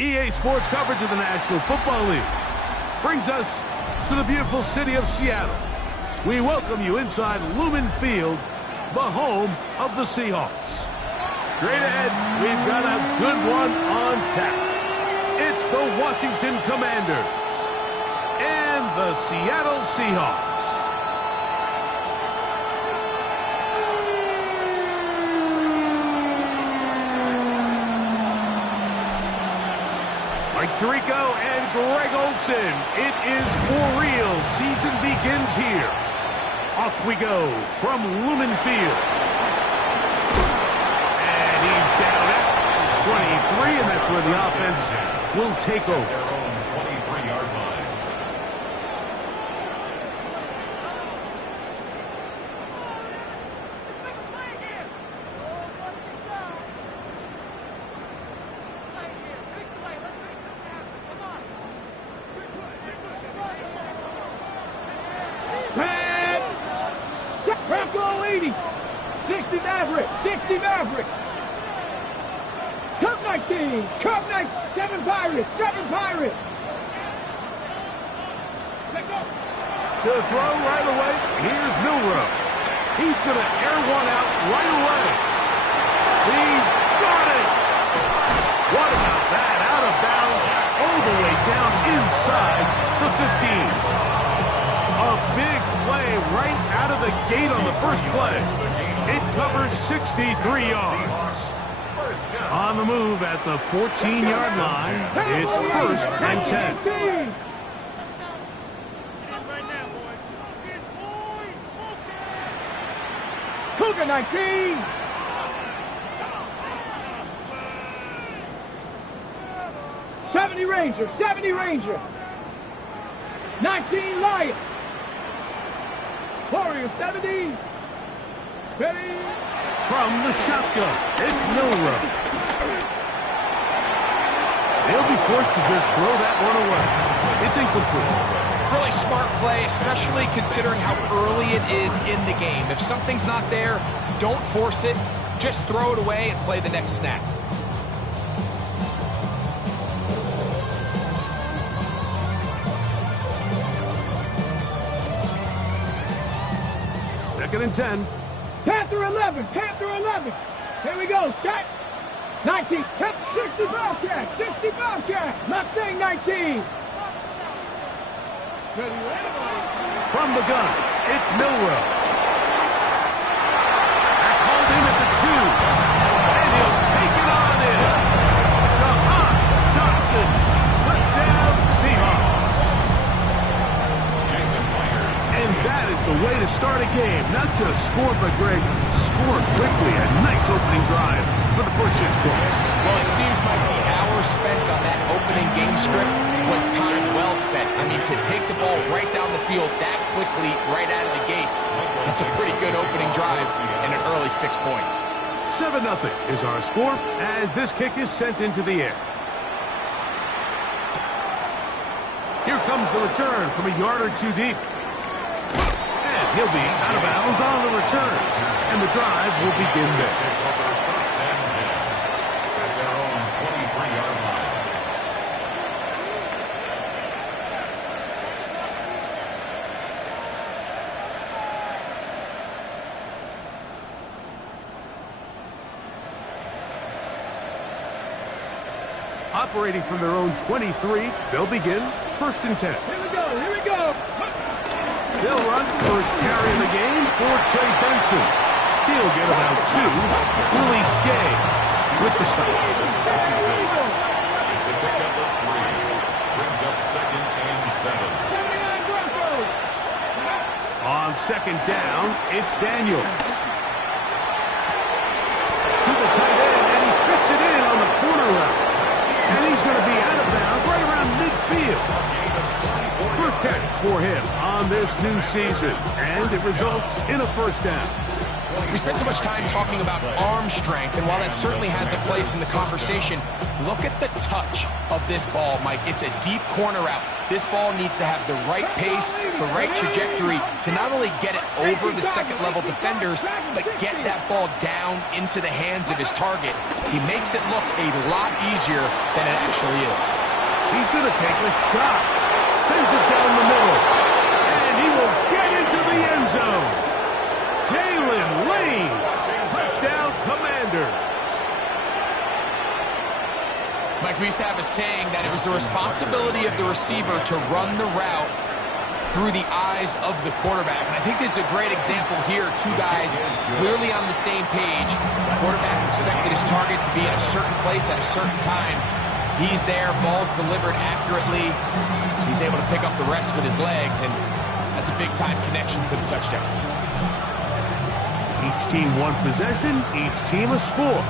EA Sports coverage of the National Football League brings us to the beautiful city of Seattle. We welcome you inside Lumen Field, the home of the Seahawks. Straight ahead, we've got a good one on tap. It's the Washington Commanders and the Seattle Seahawks. Mike Tirico and Greg Olsen. It is for real. Season begins here. Off we go from Lumen Field. And he's down at 23, and that's where the offense will take over. Their own 23-yard line. Go 80. 60 Maverick. 60 Maverick. Cup 19. Cup 19. 7 Pirates. 7 Pirates. To throw right away, here's Milrow. He's going to air one out right away. He's got it. What about that? Out of bounds all the way down inside the 15. A big play right out of the gate on the first play. It covers 63 yards. On the move at the 14-yard line, it's 1st and 10. Cougar 19. '70 Ranger. 70 Ranger. 19 Lion. Warrior 70. Ready. From the shotgun, it's Milrow. They'll be forced to just throw that one away. It's incomplete. Really smart play, especially considering how early it is in the game. If something's not there, don't force it. Just throw it away and play the next snap. Second and 10. Panther 11. Panther 11. Here we go. Shot. 19. 60 Bobcat. 60 Bobcat. Mustang 19. From the gun, it's Milrow. That's hauled in at the 2. And he'll take it on in. Jahan Dodson. Touchdown Seahawks. And that is the way to start a game. Not just score, but Greg, score quickly. A nice opening drive for the first 6 points. Well, it seems like the hours spent on that opening game script was time well spent. I mean, to take the ball right down the field that quickly, right out of the gates, that's a pretty good opening drive and an early 6 points. 7-0 is our score as this kick is sent into the air. Here comes the return from a yard or 2 deep. And he'll be out of bounds on the return. And the drive will begin there. Operating from their own 23, they'll begin 1st and 10. Here we go. Here we go. They'll run first carry of the game for Trey Benson. He'll get about 2. Willie Gay with the stop. It's a pickup of 3. Brings up 2nd and 7. 79 Broncos. On 2nd down, it's Daniel. To the tight end, and he fits it in on the corner route. And he's going to be out of bounds right around midfield. First catch for him on this new season, and it results in a 1st down. We spent so much time talking about arm strength, and while that certainly has a place in the conversation, look at the touch of this ball, Mike. It's a deep corner route. This ball needs to have the right pace, the right trajectory to not only get it over the second-level defenders, but get that ball down into the hands of his target. He makes it look a lot easier than it actually is. He's going to take a shot. Sends it down the middle. And he will get into the end zone. Jalen Lee. Touchdown, Commanders. Mike, we used to have a saying that it was the responsibility of the receiver to run the route through the eyes of the quarterback. And I think this is a great example here. Two guys clearly on the same page. The quarterback expected his target to be in a certain place at a certain time. He's there, ball's delivered accurately. He's able to pick up the rest with his legs, and that's a big-time connection for the touchdown. Each team one possession, each team a score.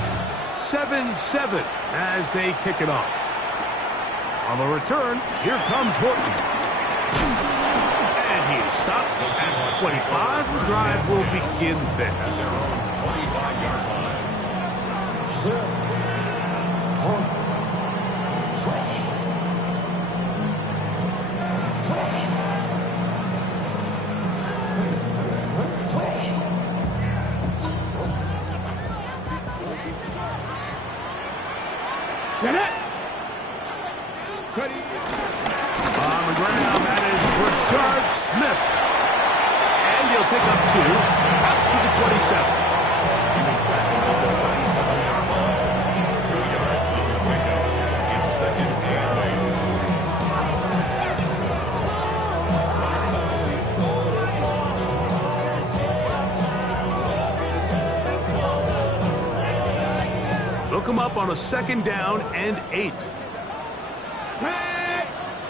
7-7 as they kick it off. On the return, here comes Horton. And he is stopped at 25. The drive will begin there. At their own 25-yard line. Get it! On the ground, that is Rashard Smith. And he'll pick up 2 out to the 27. He was tackled at the 37-yard line. 2 yards on the pickup. It's second and 8. Look him up on a 2nd down and 8. Hey!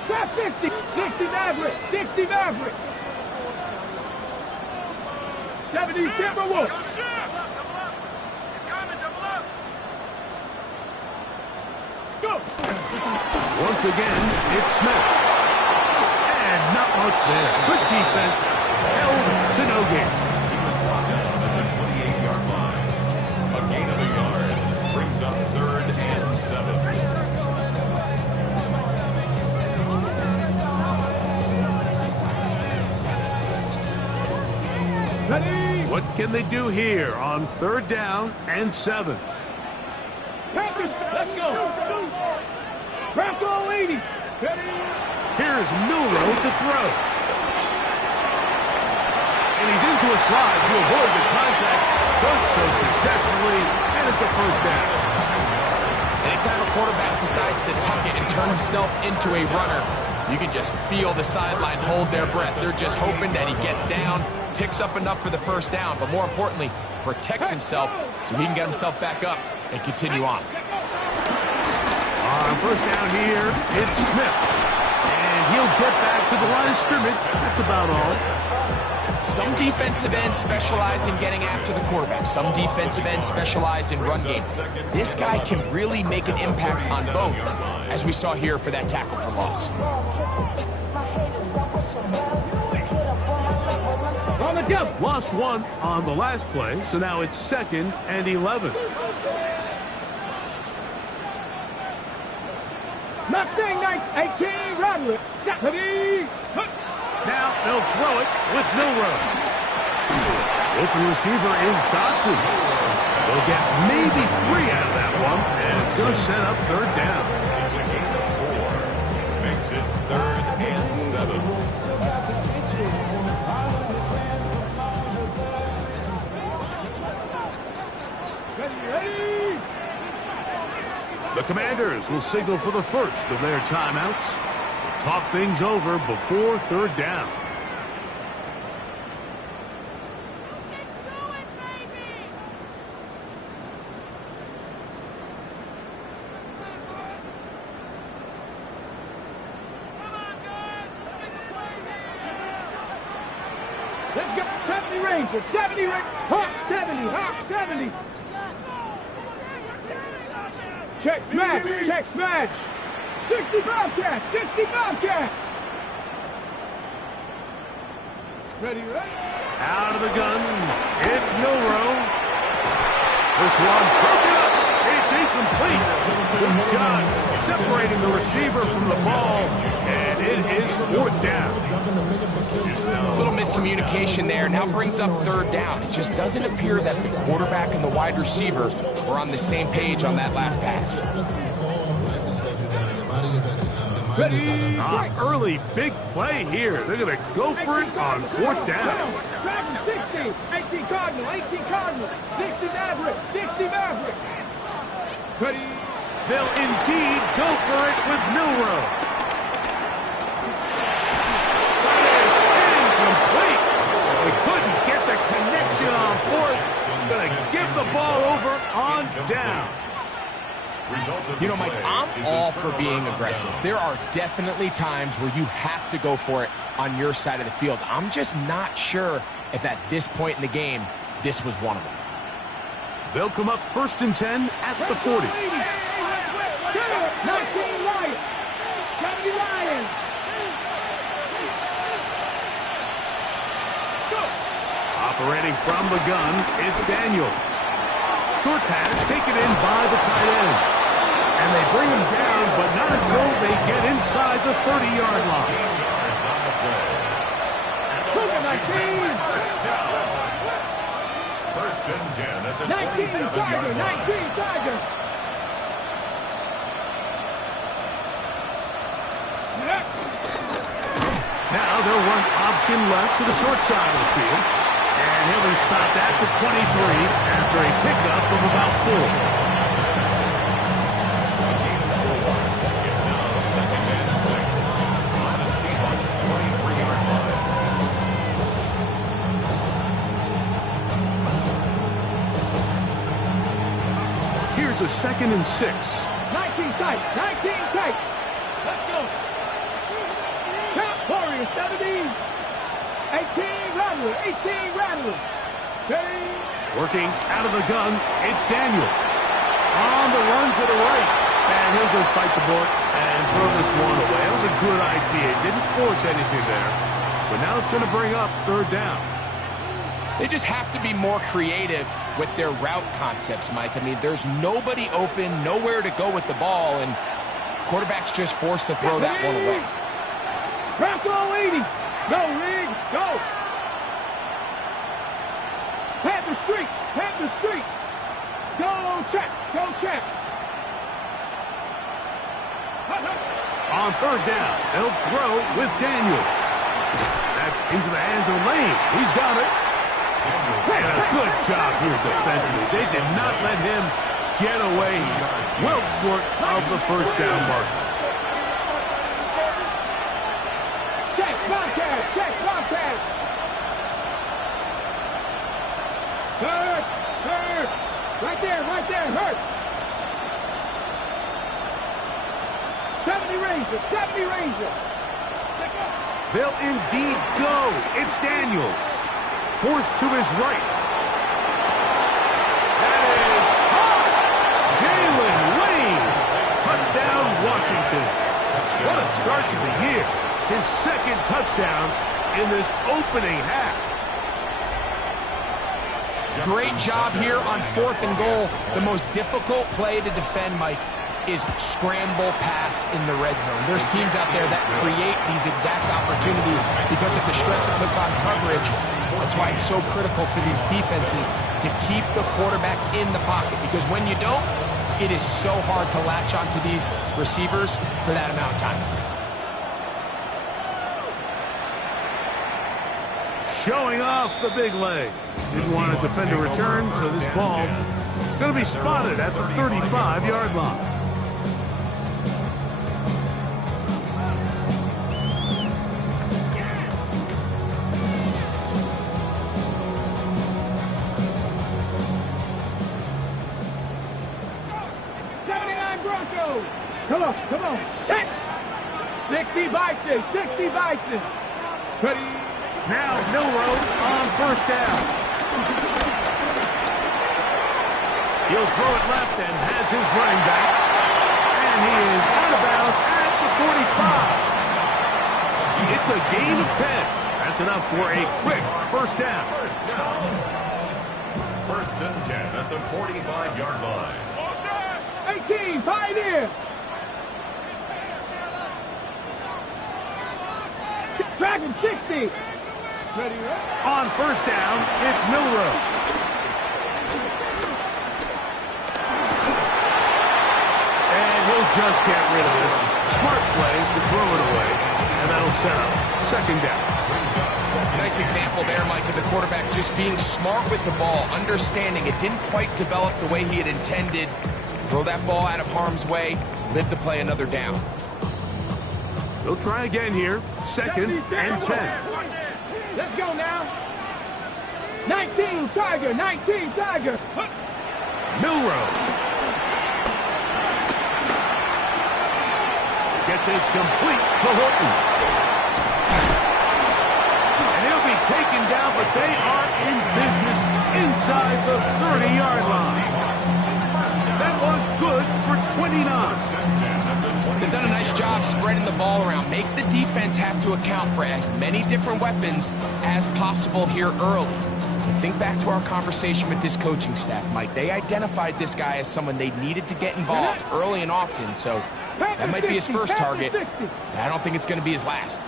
Stop 60! 60 Maverick! 60 Maverick! 70 Timberwolves! Let's go! Once again, it's Smith. And not much there. Good defense. Held to no gain. He was brought down at the 28-yard line. A gain of a yard brings up 3rd and 7. Ready? What can they do here on 3rd down and 7? Panthers, let's go! Bronco 80! Ready? Here's Milroe to throw. And he's into a slide to avoid the contact. Does so successfully, and it's a 1st down. Anytime a quarterback decides to tuck it and turn himself into a runner, you can just feel the sideline hold their breath. They're just hoping that he gets down, picks up enough for the 1st down, but more importantly, protects himself so he can get himself back up and continue on. On 1st down here, it's Smith. And he'll get back to the line of scrimmage. That's about all. Some defensive ends specialize in getting after the quarterback. Some defensive ends specialize in run game. This guy can really make an impact on both, as we saw here for that tackle for loss. On the jump! Lost 1 on the last play, so now it's 2nd and 11. Mustang Knights 18, Roderick. Ready? Now they'll throw it with Milroe. Open receiver is Dotson. They'll get maybe 3 out of that one, and it's going to set up 3rd down. It's a gain of 4. Makes it 3rd and 7. Ready? The Commanders will signal for the first of their timeouts. Talk things over before 3rd down. Let's go. 70 Rangers. 70 Rangers. Hawk 70. Hawk 70. Check smash. Check smash. 60 Bobcat. 60 Bobcat. Ready, ready. Out of the gun, It's Milrow. This one broken up. It's incomplete. Good job separating the receiver from the ball, and it is 4th down. A little miscommunication there. Now brings up 3rd down. It just doesn't appear that the quarterback and the wide receiver were on the same page on that last pass. Early big play here. They're going to go for it on 4th down. 60, 18 Cardinal, 18 Cardinal, 60 Maverick, 60 Maverick. Ready? They'll indeed go for it with Milrow. Incomplete. They couldn't get the connection on 4th. Going to give the ball over on down. You know, Mike, I'm all for being aggressive. There are definitely times where you have to go for it on your side of the field. I'm just not sure if at this point in the game, this was one of them. They'll come up 1st and 10 at the 40. 19 Lions. 70 Lions. Operating from the gun, it's Daniels. Short pass taken in by the tight end. And they bring him down, but not until they get inside the 30-yard line. First and 10 at the 19 27-yard line. 19 Tiger. Now they'll run option left to the short side of the field. And he'll be stopped at the 23 after a pickup of about 4. It's now 2nd and 6 on the Seahawks 23-yard line. Here's a 2nd and 6. 19 tight. 19 tight. Let's go. Count Warriors 17. 18 Rattler. 18 Rattler. Steady. Working out of the gun, it's Daniels. On the run to the right. And he'll just bite the bullet and throw this one away. That was a good idea. Didn't force anything there. But now it's going to bring up 3rd down. They just have to be more creative with their route concepts, Mike. I mean, there's nobody open, nowhere to go with the ball, and quarterback's just forced to throw that one away. Rocco 80. Go, Rig. Go. Panther Street. Panther Street. Go check. Go check. On 3rd down, they'll throw with Daniels. That's into the hands of Lane. He's got it. And a good job here defensively. They did not let him get away. He's well short of the 1st down mark. Check, Bobcat. Check, Bobcat. Hurt. Hurt. Right there. Right there. Hurt. 70 Ranger. 70 Ranger. They'll indeed go. It's Daniels. Forced to his right. That is hot. Jalen Lane. Touchdown, Washington. What a start to the year. His 2nd touchdown in this opening half. Great job here on 4th and goal. The most difficult play to defend, Mike, is scramble pass in the red zone. There's teams out there that create these exact opportunities because of the stress it puts on coverage. That's why it's so critical for these defenses to keep the quarterback in the pocket, because when you don't, it is so hard to latch onto these receivers for that amount of time. Showing off the big leg. Didn't want to defend a return, so this ball going to be spotted at the 35-yard line. Come on, come on. 60 Bison, 60 Bison. Ready. Now Milrow on 1st down. He'll throw it left and has his running back. And he is out of bounds at the 45. It's a gain of 10. That's enough for a quick 1st down. First and 10 at the 45-yard line. 18, Pioneer. Dragon 60. Ready, On first down, it's Milroe. And he'll just get rid of this. Smart play to throw it away. And that'll set up second down. Nice example there, Mike, of the quarterback just being smart with the ball, understanding it didn't quite develop the way he had intended. Throw that ball out of harm's way, live to play another down. They'll try again here. Second and 10. Let's go now. 19, Tiger. 19, Tiger. Milroe. Get this complete to Horton. And he'll be taken down, but they are in business inside the 30-yard line. That one good for 29. They've done a nice job spreading the ball around. Make the defense have to account for as many different weapons as possible here early. And think back to our conversation with this coaching staff, Mike. They identified this guy as someone they needed to get involved early and often, so that might be his first target. I don't think it's going to be his last.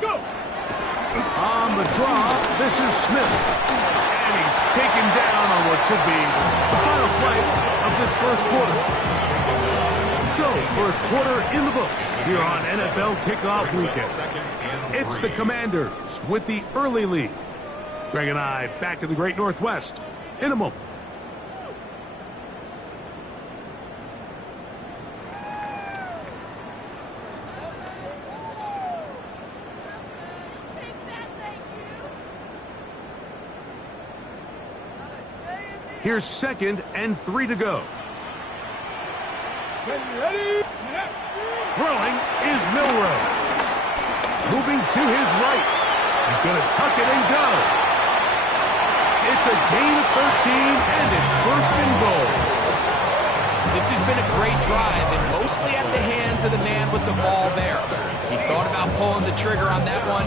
Go. On the draw, this is Smith. And he's taken down on what should be the final play of this first quarter. So, first quarter in the books here on NFL Kickoff Weekend. It's the Commanders with the early lead. Greg and I back to the Great Northwest in a moment. Here's second and 3 to go. Ready? Throwing is Milroe. Moving to his right. He's going to tuck it and go. It's a gain of 13, and it's first and goal. This has been a great drive, and mostly at the hands of the man with the ball there. He thought about pulling the trigger on that one,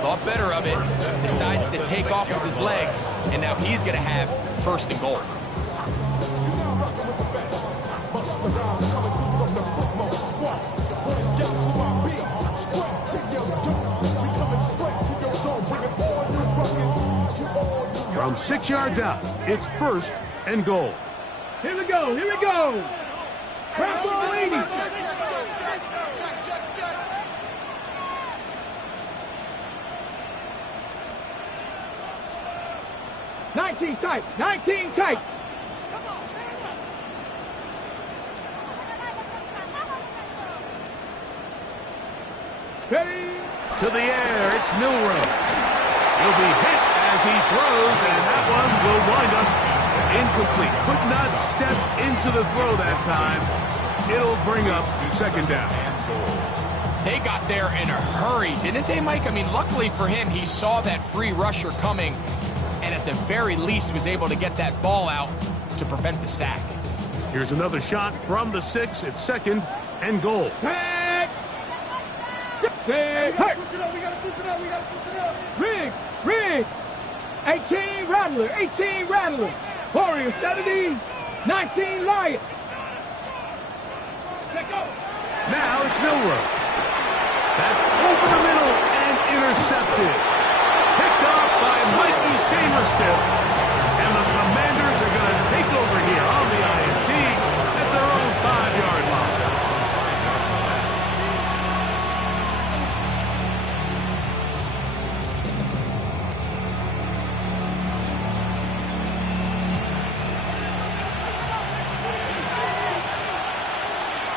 thought better of it, decides to take off with his legs, and now he's going to have first and goal. From 6 yards out, it's first and goal. Here we go. Here we go. Cross ball 80. Nineteen tight. 19 tight. Ready? To the air, it's Milroe. He'll be hit as he throws, and that one will wind up incomplete. Could not step into the throw that time. It'll bring up second down. They got there in a hurry, didn't they, Mike? I mean, luckily for him, he saw that free rusher coming, and at the very least was able to get that ball out to prevent the sack. Here's another shot from the 6. It's second and goal. Tag. Tag. Riggs. Riggs. 18 Rattler. 18 Rattler. Warrior 70. 19 Lion. Now it's Milroe. That's over the middle and intercepted. Picked off by Mikey Samerstill. And the Commanders are going to take over here on the INT at their own 5-yard line.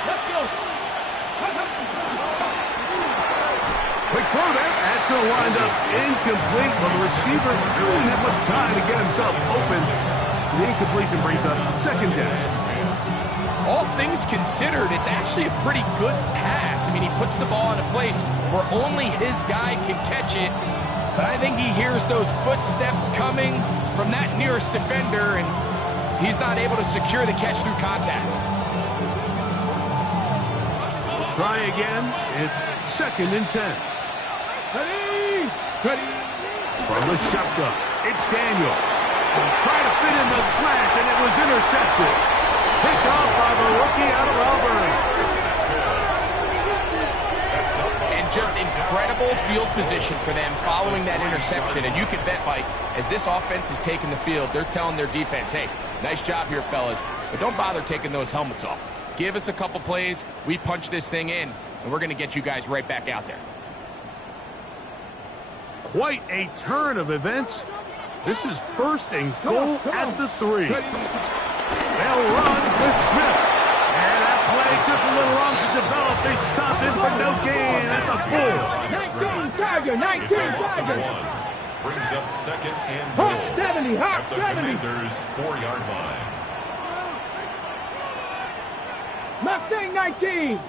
Let's go. Quick throw there. That's going to wind up incomplete. But the receiver didn't have much time to get himself open. So the incompletion brings up second down. All things considered, it's actually a pretty good pass. I mean, he puts the ball in a place where only his guy can catch it. But I think he hears those footsteps coming from that nearest defender, and he's not able to secure the catch through contact. Try again. It's second and 10. Ready. Ready. From the shotgun, it's Daniel. Trying to fit in the slant, and it was intercepted. Picked off by the rookie out of Auburn. And just incredible field position for them following that interception. And you can bet, Mike, as this offense is taking the field, they're telling their defense, hey, nice job here, fellas, but don't bother taking those helmets off. Give us a couple plays, we punch this thing in, and we're going to get you guys right back out there. Quite a turn of events. This is first and goal at the 3. They'll run with Smith. And that play took a little long to develop. They stop him for no gain at the 4. 19 Tiger, 19 Tiger. Brings up second and goal. Hot 70, hot at the 70. Commanders' 4-yard line. Mustang 19.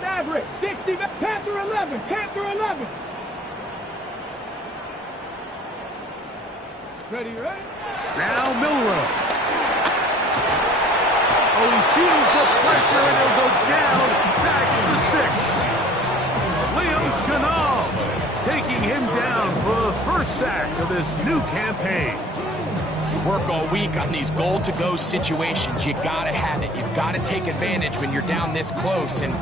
Maverick, 60, Panther 11, Panther 11. Ready? Now Milrow. Oh, he feels the pressure and he'll go down back at the 6. Leo Chenal taking him down for the first sack of this new campaign. Work all week on these goal-to-go situations. You gotta have it. You've gotta take advantage when you're down this close, and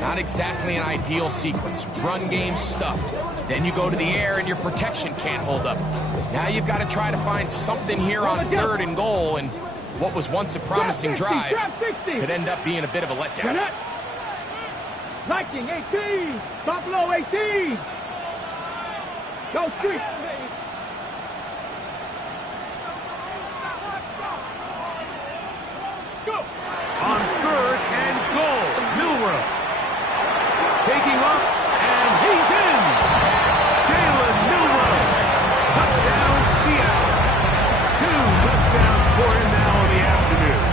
not exactly an ideal sequence. Run game stuffed. Then you go to the air and your protection can't hold up. Now you've got to try to find something here on 3rd and goal, and what was once a promising drive could end up being a bit of a letdown. Viking 18, Buffalo 18. Go street. Go. On 3rd and goal, Milrow. Taking off, and he's in! Jalen Milrow. Touchdown, Seattle. 2 touchdowns for him now in the afternoon.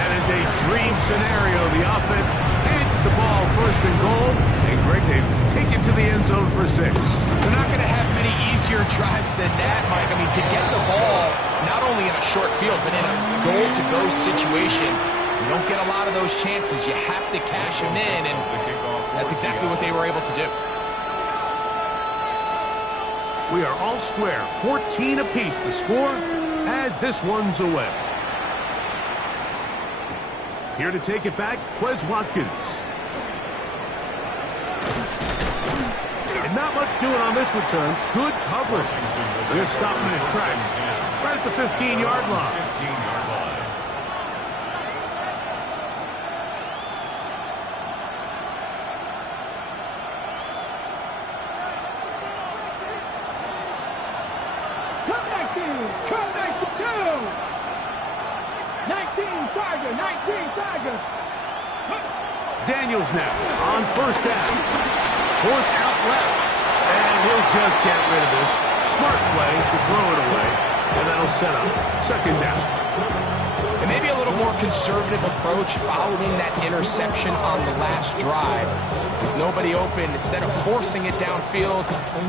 That is a dream scenario. The offense can't get the ball 1st and goal. And Greg, they take it to the end zone for 6. They're not going to have many easier drives than that, Mike. I mean, to get the ball, not only in a short field, but in a goal-to-go situation, you don't get a lot of those chances. You have to cash them in, and that's exactly what they were able to do. We are all square, 14 apiece the score as this one's away. Here to take it back, Quez Watkins. And not much doing on this return. Good coverage. They're stopping in his tracks right at the 15-yard line. 15-yard line. Daniels now on 1st down. Forced out left. And he'll just get rid of this. Smart play to throw it away. And that'll set up 2nd down. And maybe a little more conservative approach following that interception on the last drive. With nobody open, instead of forcing it downfield,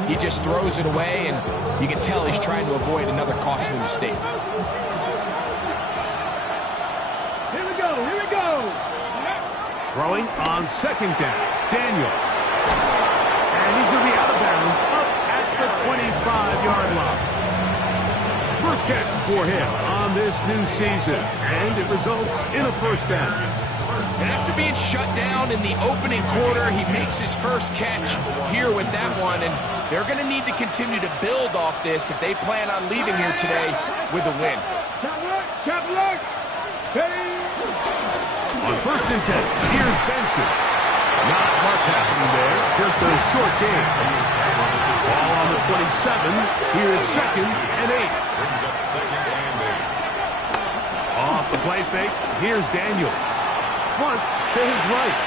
he just throws it away, and you can tell he's trying to avoid another costly mistake. Here we go, here we go. Throwing on 2nd down. Daniel. And he's going to be out of bounds up at the 25-yard line. First catch for him on this new season, and it results in a 1st down. And after being shut down in the opening quarter, he makes his first catch here with that one, and they're going to need to continue to build off this if they plan on leaving here today with a win. On 1st and 10, here's Benson. Not much happening there, just a short game. Ball on the 27, here's 2nd and 8. Brings up 2nd and 8. Off the play fake, here's Daniels. Flush to his right.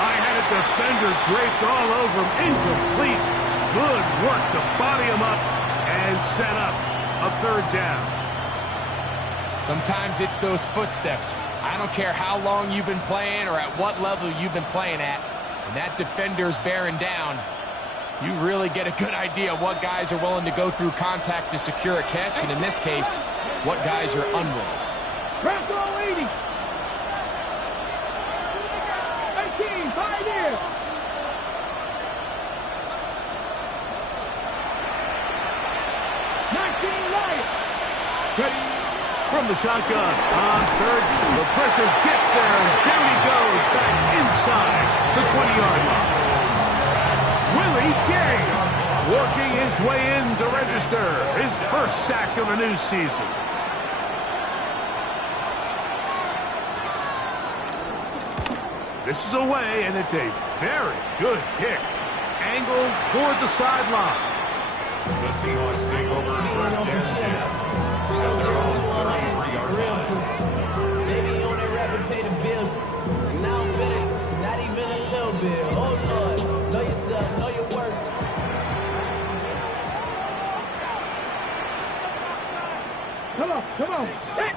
I had a defender draped all over him, incomplete. Good work to body him up and set up a 3rd down. Sometimes it's those footsteps. I don't care how long you've been playing or at what level you've been playing at. When that defender's bearing down, you really get a good idea of what guys are willing to go through contact to secure a catch, and in this case, what guys are unwilling. From the shotgun on third, the pressure gets there, and there he goes back inside the 20-yard line. Willie Gay working his way in to register his first sack of the new season. This is away, and it's a very good kick. Angled toward the sideline. The Seahawks take over first and 10. At their own 33-yard line. Maybe on that rapid pay the bills. Now I'm feeling not even a little bit. Oh Lord, know yourself, know your work. Come on. Set.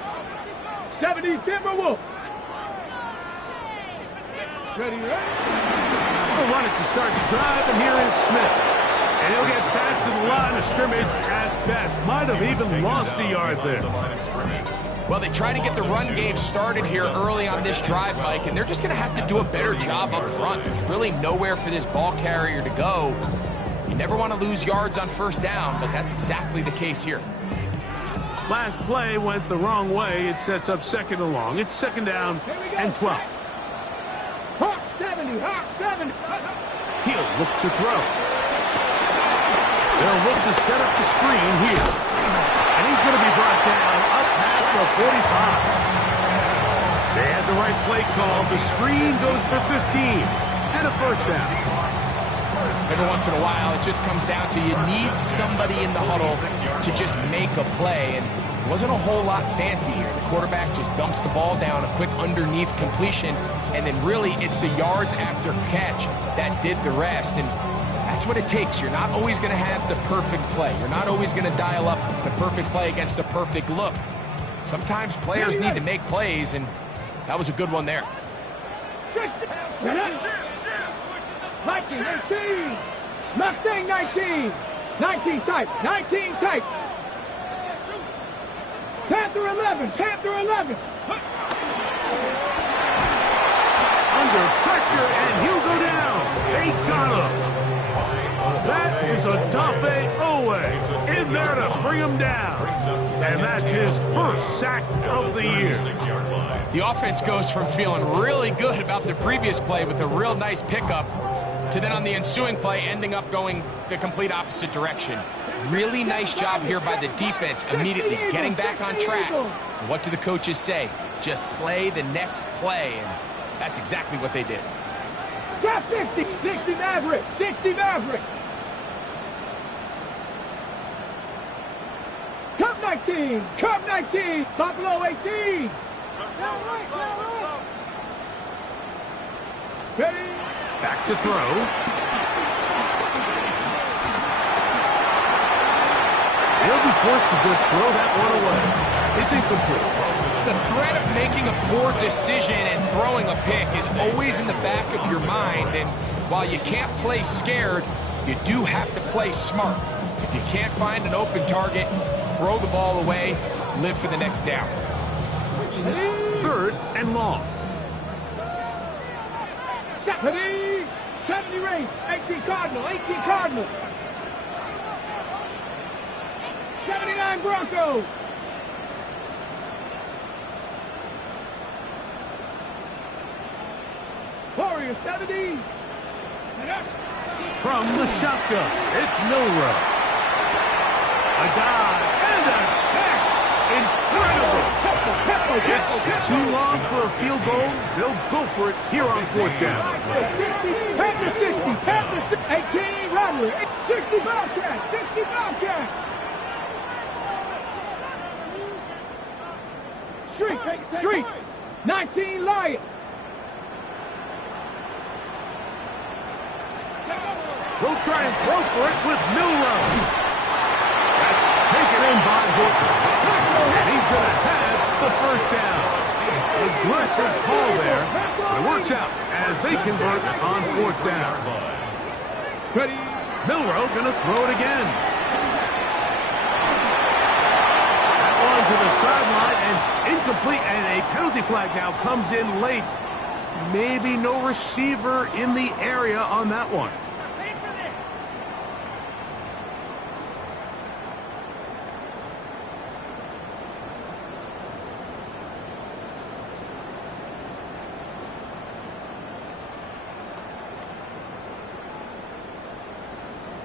70 Timberwolves. Ready? We'll run it to start the drive, and here is Smith. And he'll get back to the line of scrimmage at best. Might have even lost a yard there. Well, they try to get the run game started here early on this drive, Mike, and they're just going to have to do a better job up front. There's really nowhere for this ball carrier to go. You never want to lose yards on first down, but that's exactly the case here. Last play went the wrong way. It sets up second and long. It's second down and 12. Hawk 70. He'll look to throw. They'll look to set up the screen here. And he's going to be brought down up past the 45. They had the right play call. The screen goes for 15 and a first down. Every once in a while, it just comes down to you need somebody in the huddle to just make a play. And it wasn't a whole lot fancy here. The quarterback just dumps the ball down, a quick underneath completion, and then really it's the yards after catch that did the rest. And that's what it takes. You're not always going to have the perfect play. You're not always going to dial up the perfect play against a perfect look. Sometimes players need to make plays, and that was a good one there. 19. Mustang 19. 19 tight. Panther 11. Under pressure, and he'll go down. They got him. That is a Dafe Owe in there to bring him down. And that's his first sack of the year. The offense goes from feeling really good about the previous play with a real nice pickup to then on the ensuing play ending up going the complete opposite direction. Really nice job here by the defense immediately getting back on track. What do the coaches say? Just play the next play, and that's exactly what they did. Top 60 Maverick. Cup 19. Buffalo 18. Ready? Back to throw. He'll be forced to just throw that one away. It's incomplete. The threat of making a poor decision and throwing a pick is always in the back of your mind, and while you can't play scared, you do have to play smart. If you can't find an open target, throw the ball away, live for the next down. Third and long. 70 range. 18 Cardinal. 79 Broncos. Warriors 70. From the shotgun, it's Milrow. A dive and a catch. Incredible. It's too long for a field goal. They'll go for it here on fourth down. Panther 60. 18 robbery. 60 Bobcat. Street. 19 Lion. They'll try and throw for it with Milrow. That's taken in by Horton. And he's going to have the first down. Aggressive call there. But it works out as they convert on fourth down. Milrow going to throw it again. That one to the sideline and incomplete. And a penalty flag now comes in late. Maybe no receiver in the area on that one.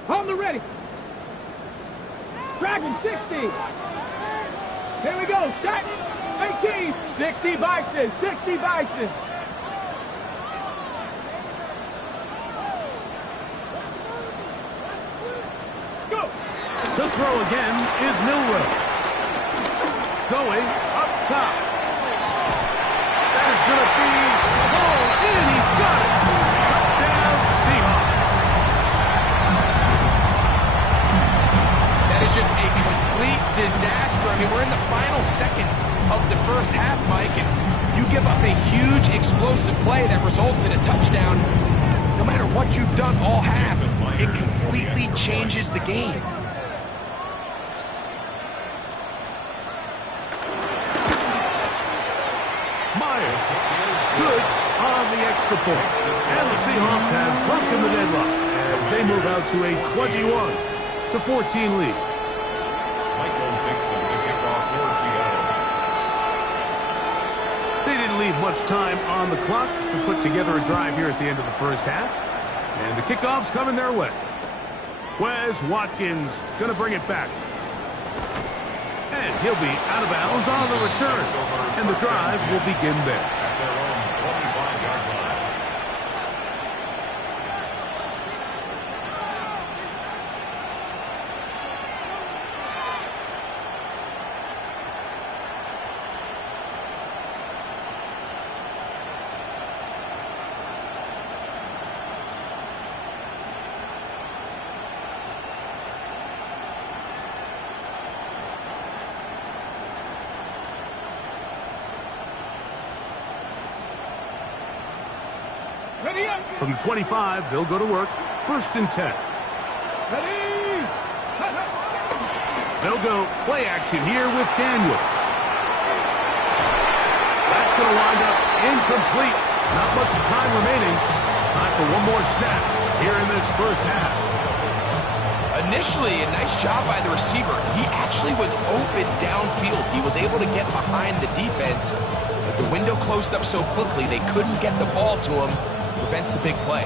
On the ready. Dragon 60. Here we go. Shot. 18. 60 Bison. 60 Bison. Let's go. To throw again is Milroe. Going up top. That is going to be hauled in. He's got it. Touchdown Seahawks. That is just a complete disaster. I mean, we're in the final seconds of the first half, Mike, and you give up a huge explosive play that results in a touchdown. No matter what you've done all half, it completely changes the game. Good on the extra point. And the Seahawks have broken the deadlock as they move out to a 21-14 lead. Michael Dixon, the kickoff for Seattle. They didn't leave much time on the clock to put together a drive here at the end of the first half. And the kickoff's coming their way. Wes Watkins going to bring it back. And he'll be out of bounds on the return. And the drive will begin there. At their own 25-yard line. From the 25, they'll go to work. 1st and 10. Ready. They'll go play action here with Daniels. That's going to wind up incomplete. Not much time remaining. Time for one more snap here in this first half. Initially, a nice job by the receiver. He actually was open downfield. He was able to get behind the defense, but the window closed up so quickly they couldn't get the ball to him. Prevents the big play.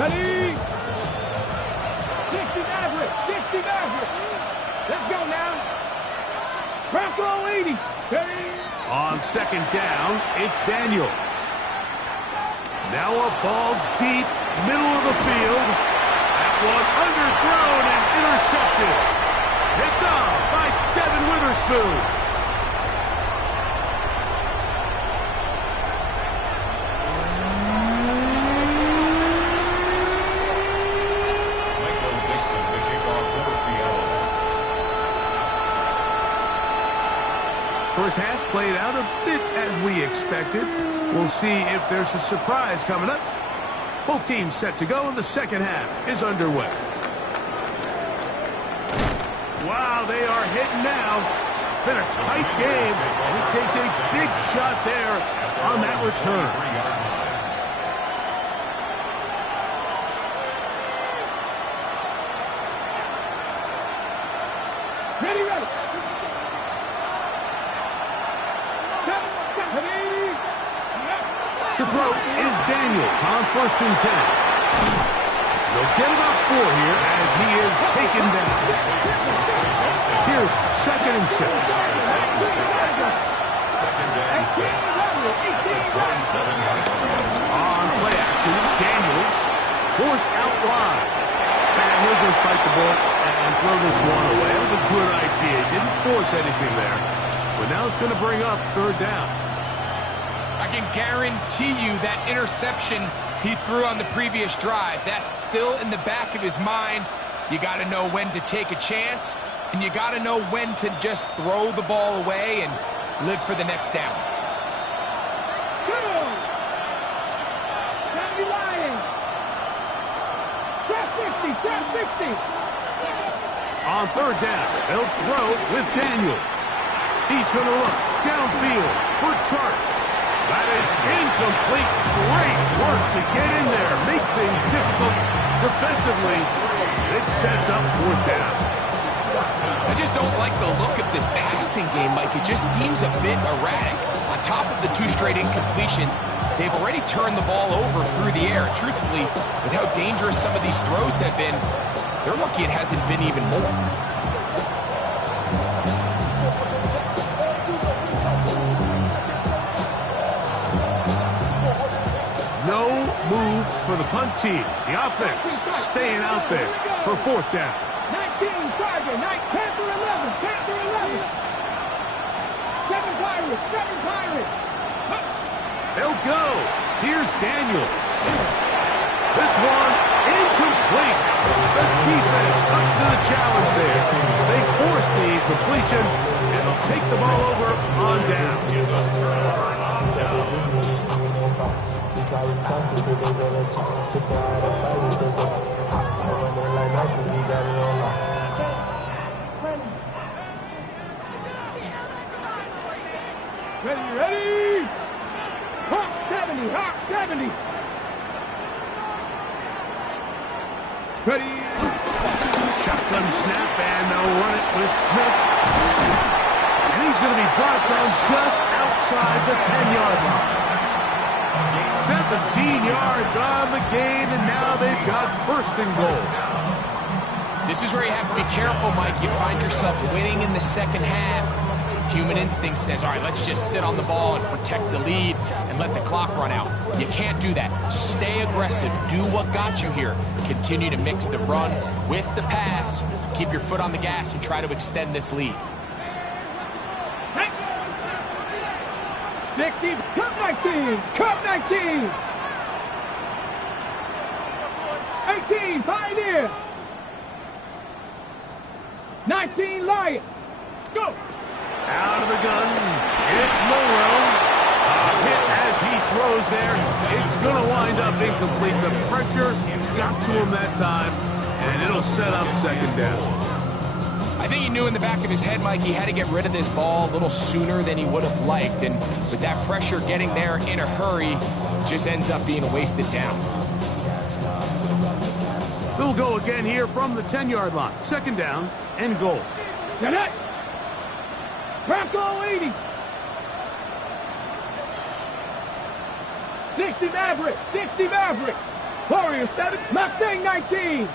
Ready. 60 Maverick. 60 Maverick. Let's go now. Bronco 80. Ready. On 2nd down, it's Daniels. Now a ball deep, middle of the field. That one underthrown and intercepted. Picked off by Devin Witherspoon. First half played out a bit as we expected. We'll see if there's a surprise coming up. Both teams set to go, and the second half is underway. Wow, they are hitting now. Been a tight game. And it takes a big shot there on that return. Ready, ready. To throw is Daniels on 1st and 10. They'll get about 4 here as he is taken down. Here's 2nd and 6. On play action, Daniels forced out wide. And he'll just bite the bullet and throw this one away. That was a good idea. Didn't force anything there. But now it's going to bring up 3rd down. I can guarantee you that interception he threw on the previous drive, that's still in the back of his mind. You got to know when to take a chance, and you got to know when to just throw the ball away and live for the next down. Good. Sandy Lions. Trap 60, trap 60. On 3rd down, they'll throw with Daniels. He's going to look downfield for Chark. That is incomplete. Great work to get in there, make things difficult defensively. It sets up 4th down. I just don't like the look of this passing game, Mike. It just seems a bit erratic. On On top of the 2 straight incompletions, they've already turned the ball over through the air. Truthfully, with how dangerous some of these throws have been, they're lucky it hasn't been even more. No move for the punt team. The offense staying out there for 4th down. 19 Tiger, 9 Panther 11, Panther 11. 7 Pirates, 7 Pirates. They'll go. Here's Daniels. This one incomplete. The defense up to the challenge there. They force the incompletion, and they'll take the ball over on down. Ready, ready! Hawk 70, Hawk 70! Ready! Shotgun snap, and they'll run it with Smith. And he's going to be brought down just outside the 10-yard line. 17 yards on the gain, and now they've got 1st and goal. This is where you have to be careful, Mike. You find yourself winning in the second half. Human instinct says, all right, let's just sit on the ball and protect the lead and let the clock run out. You can't do that. Stay aggressive. Do what got you here. Continue to mix the run with the pass. Keep your foot on the gas and try to extend this lead. 60, Cup 19, Cup 19! 18, Pioneer! 19, Lion! Go! Out of the gun, it's Monroe. A hit as he throws there. It's going to wind up incomplete. The pressure got to him that time, and it'll set up 2nd down. I think he knew in the back of his head, Mike, he had to get rid of this ball a little sooner than he would have liked. And with that pressure getting there in a hurry, just ends up being a wasted down. They'll go again here from the 10-yard line. 2nd down and goal. Get it! Bronco 80! 60 Maverick! 60 Maverick! Warrior 7, Mustang 19!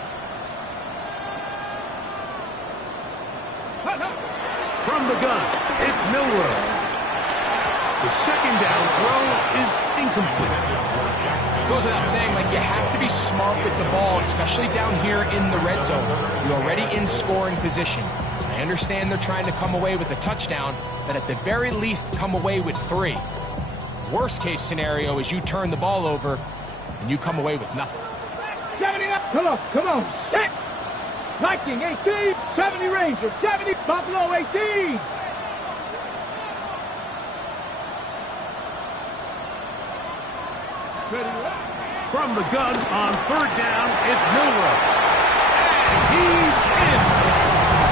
From the gun, it's Milrow. The 2nd down throw is incomplete. Goes without saying, like, you have to be smart with the ball, especially down here in the red zone. You're already in scoring position. I understand they're trying to come away with a touchdown, but at the very least, come away with 3. Worst case scenario is you turn the ball over and you come away with nothing. 70 up! Come on, come on! Set! Viking 18, 70 Ranger, 70 Buffalo 18! From the gun on 3rd down, it's Milrow. And he's in.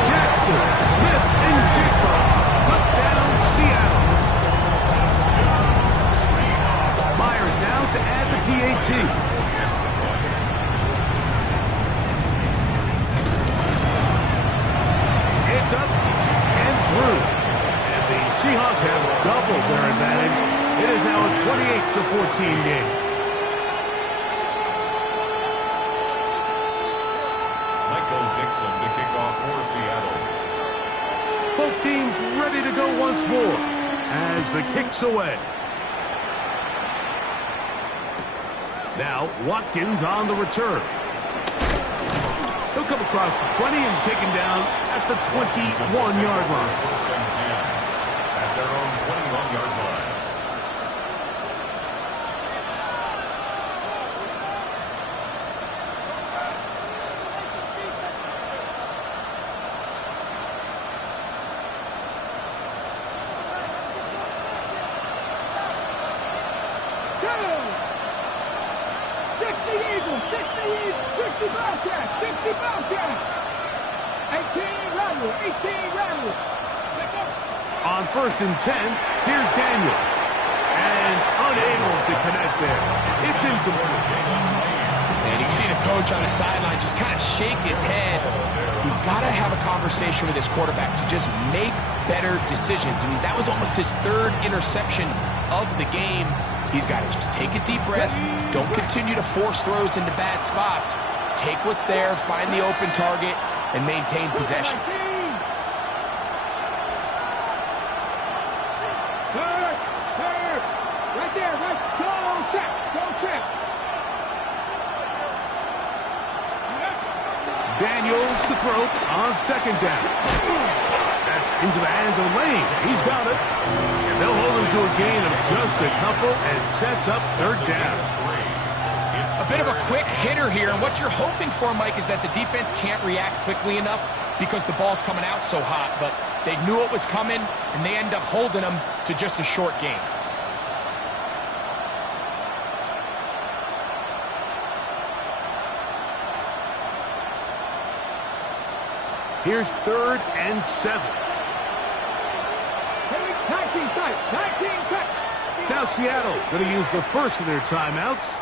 Jackson, Smith, and Jigba. Touchdown, Seattle. Myers now to add the PAT. It's up and through. And the Seahawks have doubled their advantage. It is now a 28-14 game. To kick off for Seattle. Both teams ready to go once more as the kick's away. Now Watkins on the return. He'll come across the 20 and taken down at the 21-yard line. 1st and 10 at their own 21-yard line. On 1st and 10, here's Daniels. And unable to connect there. It's incomplete. And you can see the coach on the sideline just kind of shake his head. He's got to have a conversation with his quarterback to just make better decisions. I mean, that was almost his third interception of the game. He's got to just take a deep breath. Don't continue to force throws into bad spots. Take what's there, find the open target, and maintain possession. Right there, right. Go check. Daniels to throw on second down. That's into the hands of Lane. He's got it. And they'll hold him to a gain of just a couple and sets up third down. A bit of a quick hitter here, and what you're hoping for, Mike, is that the defense can't react quickly enough because the ball's coming out so hot, but they knew it was coming, and they end up holding them to just a short gain. Here's 3rd and 7. 19 tight. Now Seattle going to use the first of their timeouts.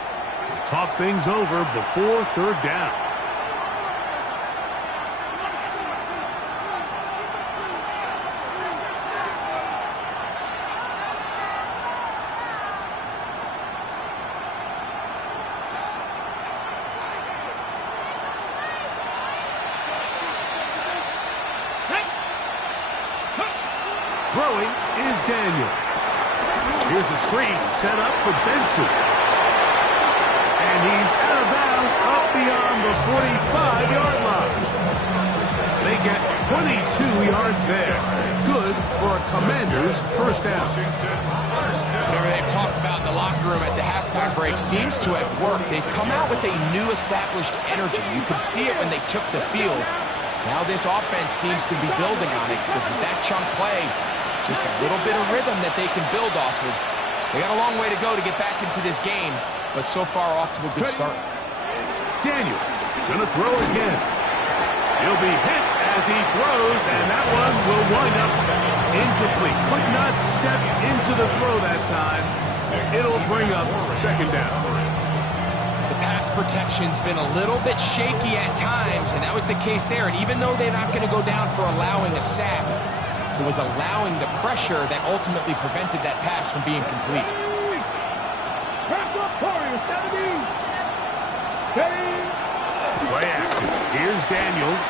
Talk things over before third down. Throwing is Daniel. Here's a screen set up for Benson. And he's out of bounds up beyond the 45-yard line. They get 22 yards there. Good for a Commander's first down. Whatever they've talked about in the locker room at the halftime break seems to have worked. They've come out with a new established energy. You could see it when they took the field. Now this offense seems to be building on it because with that chunk play, just a little bit of rhythm that they can build off of. They got a long way to go to get back into this game, but so far off to a good start. Daniels gonna throw again. He'll be hit as he throws, and that one will wind up incomplete. Could not step into the throw that time. It'll bring up second down. The pass protection's been a little bit shaky at times, and that was the case there. And even though they're not going to go down for allowing a sack, it was allowing the pressure that ultimately prevented that pass from being complete. Play action. Here's Daniels.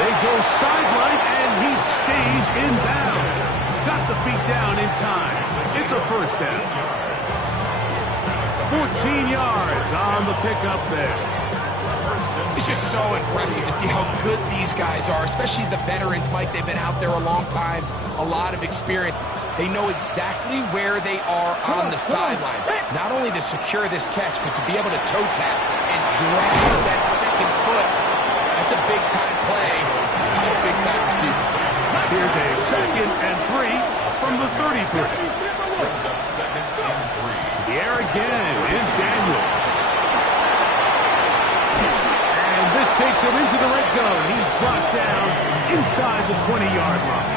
They go sideline, and he stays in bounds. Got the feet down in time. It's a first down. 14 yards on the pickup there. It's just so impressive to see how good these guys are, especially the veterans, Mike. They've been out there a long time, a lot of experience. They know exactly where they are on the sideline. Not only to secure this catch, but to be able to toe tap and drag that second foot. That's a big-time play by a big-time receiver. Here's a 2nd and 3 from the 33. Brings up 2nd and 3. To the air again is Daniel. And this takes him into the red zone. He's brought down inside the 20-yard line.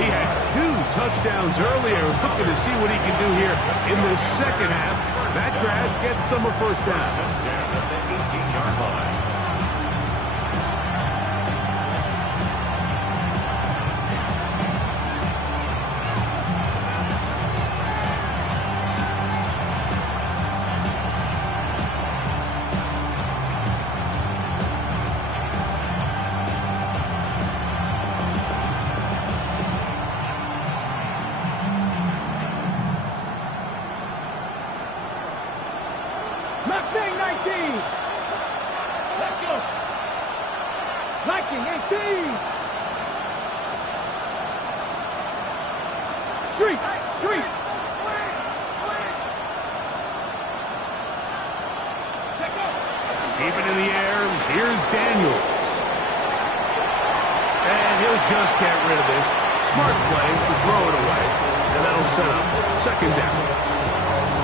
He had 2 touchdowns earlier. Looking to see what he can do here in the second half. That grab gets them a first down. At the 18-yard line. Mustang 19. Let's go. Viking 18. Street. Keep it in the air. Here's Daniels. And he'll just get rid of this. Smart play to throw it away. And that'll set up second down.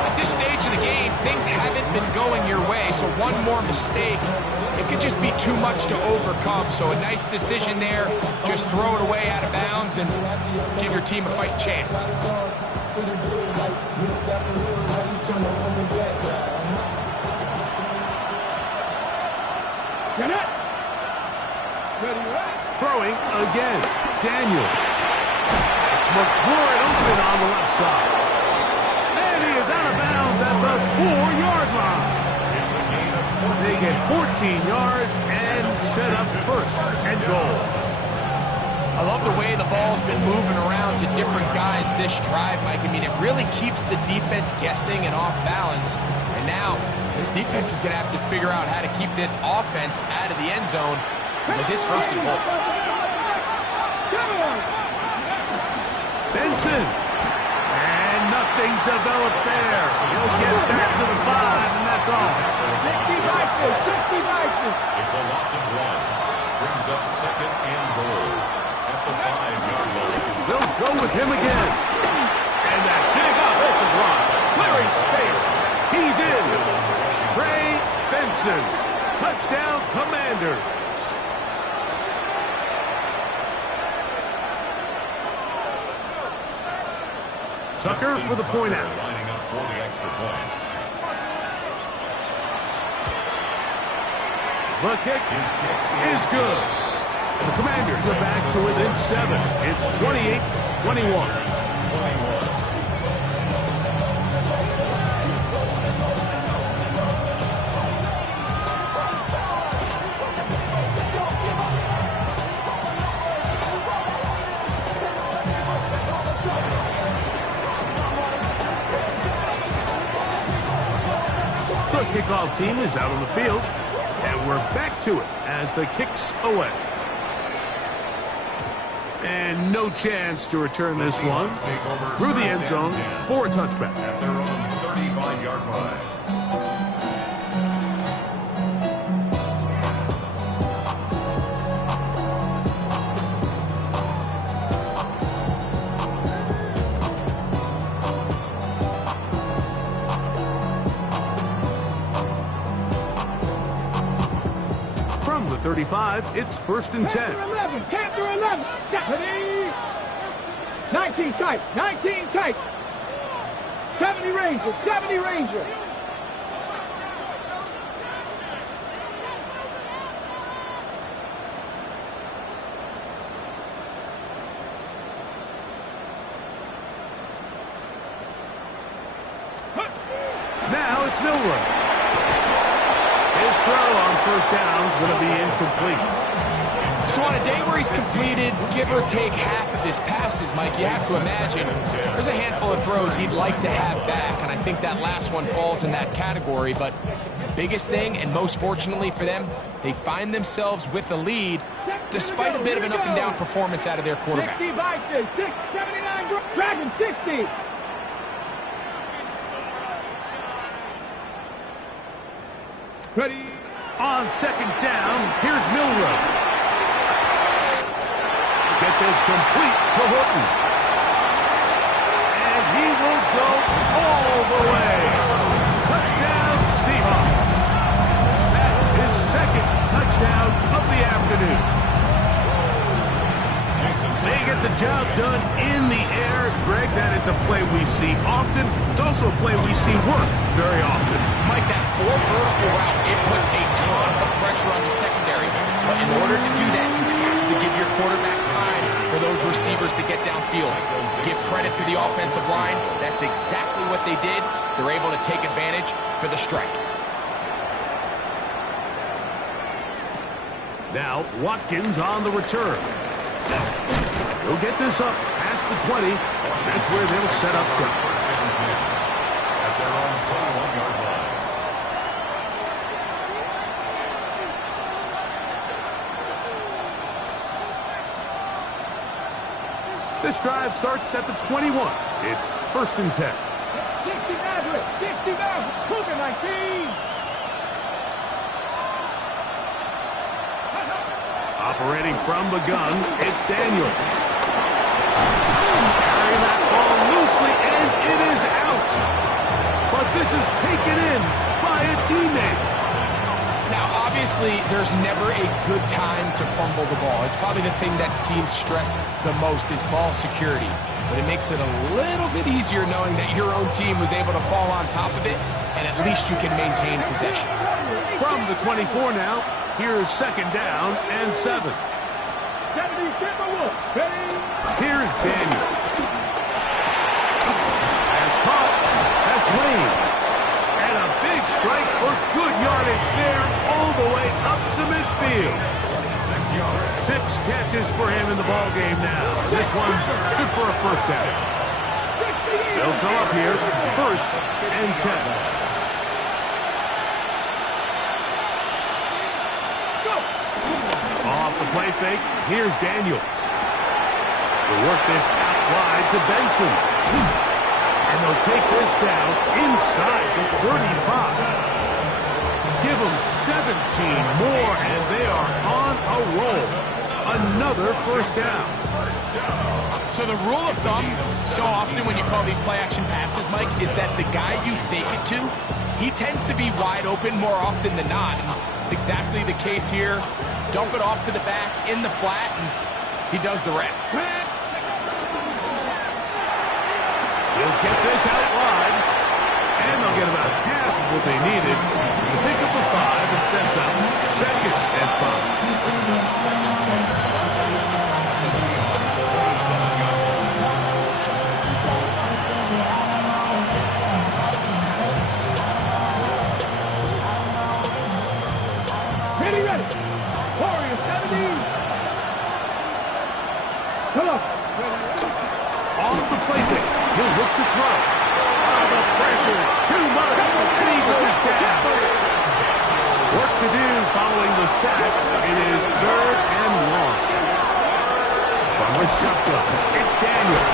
At this stage of the game, things haven't been going your way, so one more mistake, it could just be too much to overcome. So a nice decision there. Just throw it away out of bounds and give your team a fighting chance. again. Daniel. It's McLaurin open on the left side. And he is out of bounds at the 4-yard line. It's a gain of 14. They get 14 yards and set up first and goal. I love the way the ball's been moving around to different guys this drive, Mike. I mean, it really keeps the defense guessing and off balance. And now, this defense is going to have to figure out how to keep this offense out of the end zone because it's first and goal. Benson. And nothing developed there. He'll get back to the 5, and that's all. 60 boxes, 60 boxes. It's a loss of 1. Brings up second and goal at the 5-yard line. They'll go with him again. And that big offensive run, clearing space. He's in. Trey Benson. Touchdown, Commanders. Tucker for the point out. Lining up for the extra point. The kick is good. The Commanders are back to within 7. It's 28-21. The kickoff team is out on the field, and we're back to it as the kick's away. And no chance to return this one through the end zone for a touchback. At their own 35-yard line. From the 35, it's first and 10. Panther 11, Panther 11. Deputy. 19 tight, 19 tight. 70 Ranger, 70 Ranger. Now it's Milrow. His throw on first down is going to be incomplete. So on a day where he's completed, give or take half of his passes, Mike, you have to imagine there's a handful of throws he'd like to have back, and I think that last one falls in that category. But the biggest thing, and most fortunately for them, they find themselves with a lead despite a bit of an up-and-down performance out of their quarterback. 60 boxes, 79, Dragon 60. Ready. On second down, here's Milrow. Get this complete to Horton. And he will go all the way. Touchdown, Seahawks. That is second touchdown of the afternoon. They get the job done in the air. Greg, that is a play we see often. It's also a play we see work very often. Mike, that 4 vertical route, it puts a ton of pressure on the secondary. But in order to do that, you have to give your quarterback time for those receivers to get downfield. Give credit to the offensive line. That's exactly what they did. They're able to take advantage for the strike. Now, Watkins on the return. He'll get this up past the 20. That's where they'll set up shop. First and 10 at their own 21-yard line. This drive starts at the 21. It's first and 10. 60 Maverick, 60 Maverick, Cougar 19. Operating from the gun, it's Daniels. Carrying that ball loosely, and it is out. But this is taken in by a teammate. Now, obviously, there's never a good time to fumble the ball. It's probably the thing that teams stress the most is ball security. But it makes it a little bit easier knowing that your own team was able to fall on top of it, and at least you can maintain possession. From the 24 now, here's second down and 7. 70 Timberwolves. Ready? Here's Daniel. Pass caught. That's Lee. And a big strike for good yardage there all the way up to midfield. 6 yards. 6 catches for him in the ball game now. This one's good for a first down. They'll go up here, 1st and 10. Off the play fake, here's Daniels. They'll work this out wide to Benson. And they'll take this down inside the 35. Give them 17 more, and they are on a roll. Another first down. So the rule of thumb, so often when you call these play-action passes, Mike, is that the guy you fake it to, he tends to be wide open more often than not. And it's exactly the case here. Dump it off to the back in the flat, and he does the rest. They'll get this out wide, and they'll get about half of what they needed to pick up the 5 and sets up 2nd and 5. Ready, ready. Warriors, 70. Come on. Off the play pick, he'll look to throw. Oh, the pressure, too much, and he goes down. Work to do following the sack. It is 3rd and long. From the shotgun, it's Daniel.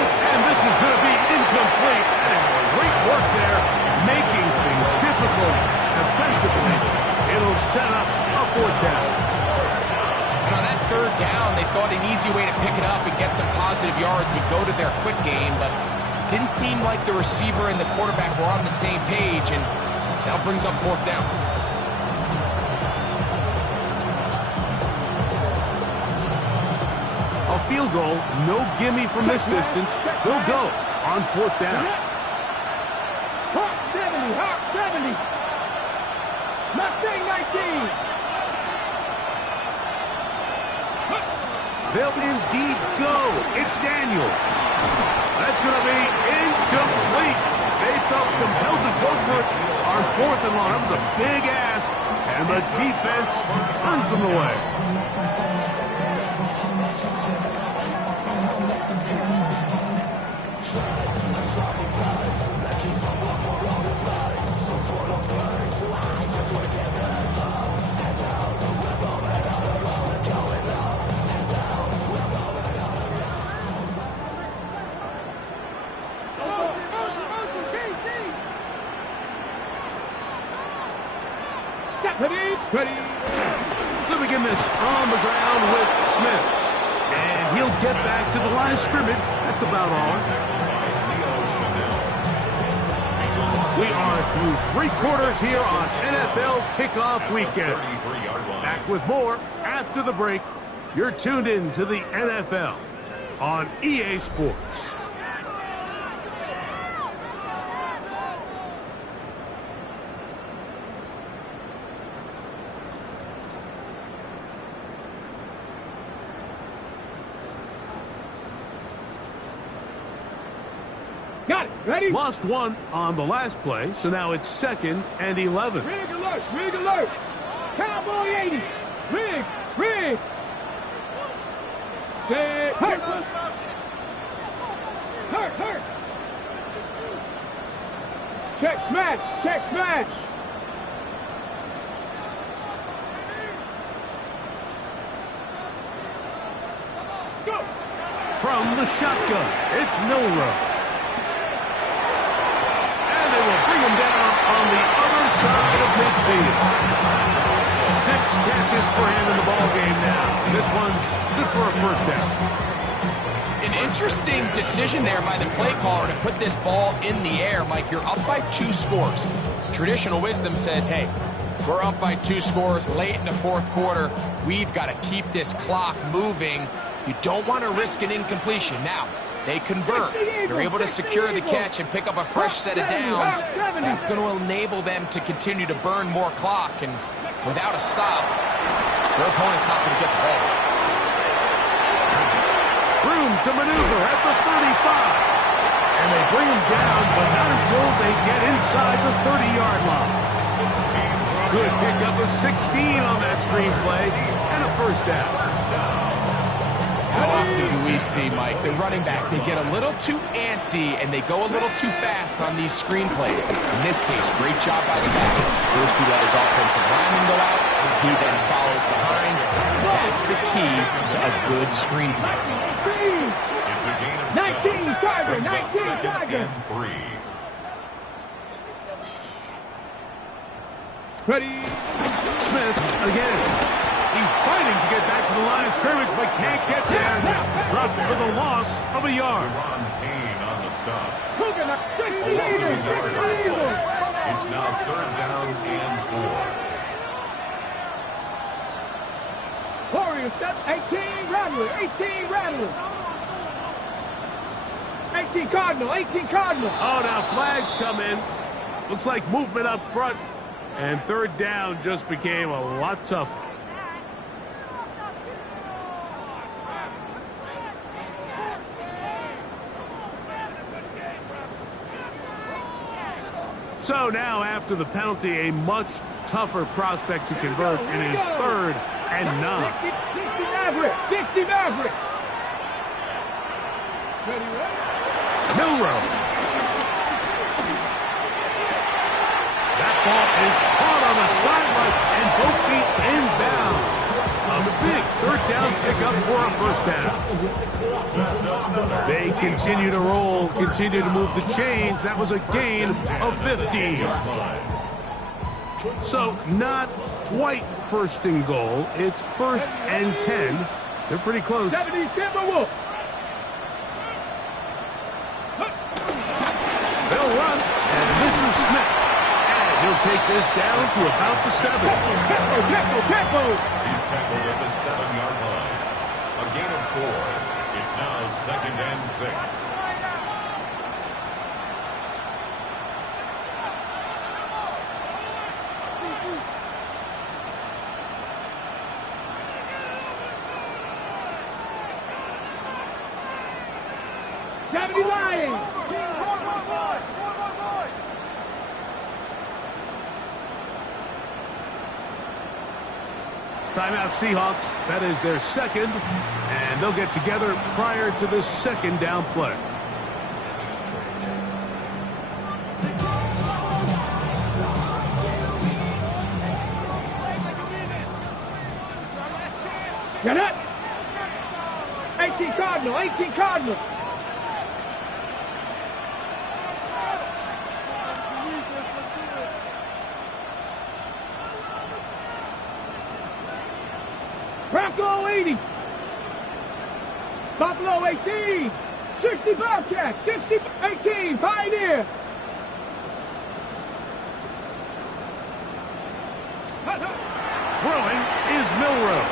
And this is going to be incomplete. That is great work there, making things difficult defensively. It'll set up a 4th down. And on that 3rd down, they thought an easy way to pick it up and get some positive yards would go to their quick game, but it didn't seem like the receiver and the quarterback were on the same page, and now brings up 4th down. A field goal, no gimme from this distance. They'll go on 4th down. Hawk 70, Hawk 70. Mustang 19. They'll indeed go. It's Daniels. That's going to be incomplete. They felt compelled to go for it on 4th and long. That was a big ask, and the defense turns them away. Ready. They'll begin this on the ground with Smith. And he'll get back to the line of scrimmage. That's about all. We are through 3 quarters here on NFL Kickoff Weekend. Back with more after the break. You're tuned in to the NFL on EA Sports. Got it. Ready? Lost 1 on the last play, so now it's 2nd and 11. Rig alert. Rig alert. Cowboy 80. Rig. Rig. Set. Hurt. Hurt. Hurt. Check smash. Check smash. Go. From the shotgun, it's Milrow. Bring him down on the other side of midfield. 6 catches for him in the ball game now. This one's good for a first down. An interesting decision there by the play caller to put this ball in the air. Mike, you're up by 2 scores. Traditional wisdom says, hey, we're up by 2 scores late in the 4th quarter. We've got to keep this clock moving. You don't want to risk an incompletion. Now, they convert. They're able to secure the catch and pick up a fresh set of downs. That's going to enable them to continue to burn more clock. And without a stop, their opponent's not going to get the ball. Room to maneuver at the 35. And they bring him down, but not until they get inside the 30-yard line. Good pickup of 16 on that screenplay, and a first down. How often do we see, Mike, the running back, they get a little too antsy and they go a little too fast on these screenplays. In this case, great job by the back. First he let his offensive lineman go out, he then follows behind. That's the key to a good screenplay. It's a gain of 7. 19 Tiger, Brings up 19 second Tiger. and 3. Ready. Smith again. He's fighting to get back to the line of scrimmage, but can't get there. Dropped for the loss of a yard. Ron Payne on the stop. Cooking up. Also a yard on the play. It's now 3rd down and 4. Warriors step. 18 Rattler. 18 Rattler. 18 Cardinal. 18 Cardinal. Oh, now flags come in. Looks like movement up front. And 3rd down just became a lot tougher. So now, after the penalty, a much tougher prospect to convert in his 3rd and 9. 60 Maverick. 60 Maverick. Milrow. That ball is caught on the sideline and both feet inbounds. A big 3rd down pickup for a first down. They continue to roll, continue to move the chains. That was a gain of 15. So not quite 1st and goal. It's 1st and 10. They're pretty close. 70 Timberwolf. They'll run, and this is Smith. And he'll take this down to about the 7. Tempo. He's tackled at the 7-yard line. A gain of 4. It's now 2nd and 6. Lions. Timeout Seahawks. That is their 2nd. And they'll get together prior to the 2nd down play. Get it. 18 Cardinal. 18 Cardinal. Bronco 80. Buffalo 18. 60 Bobcat. 60 18 Pioneer. Throwing is Milrow.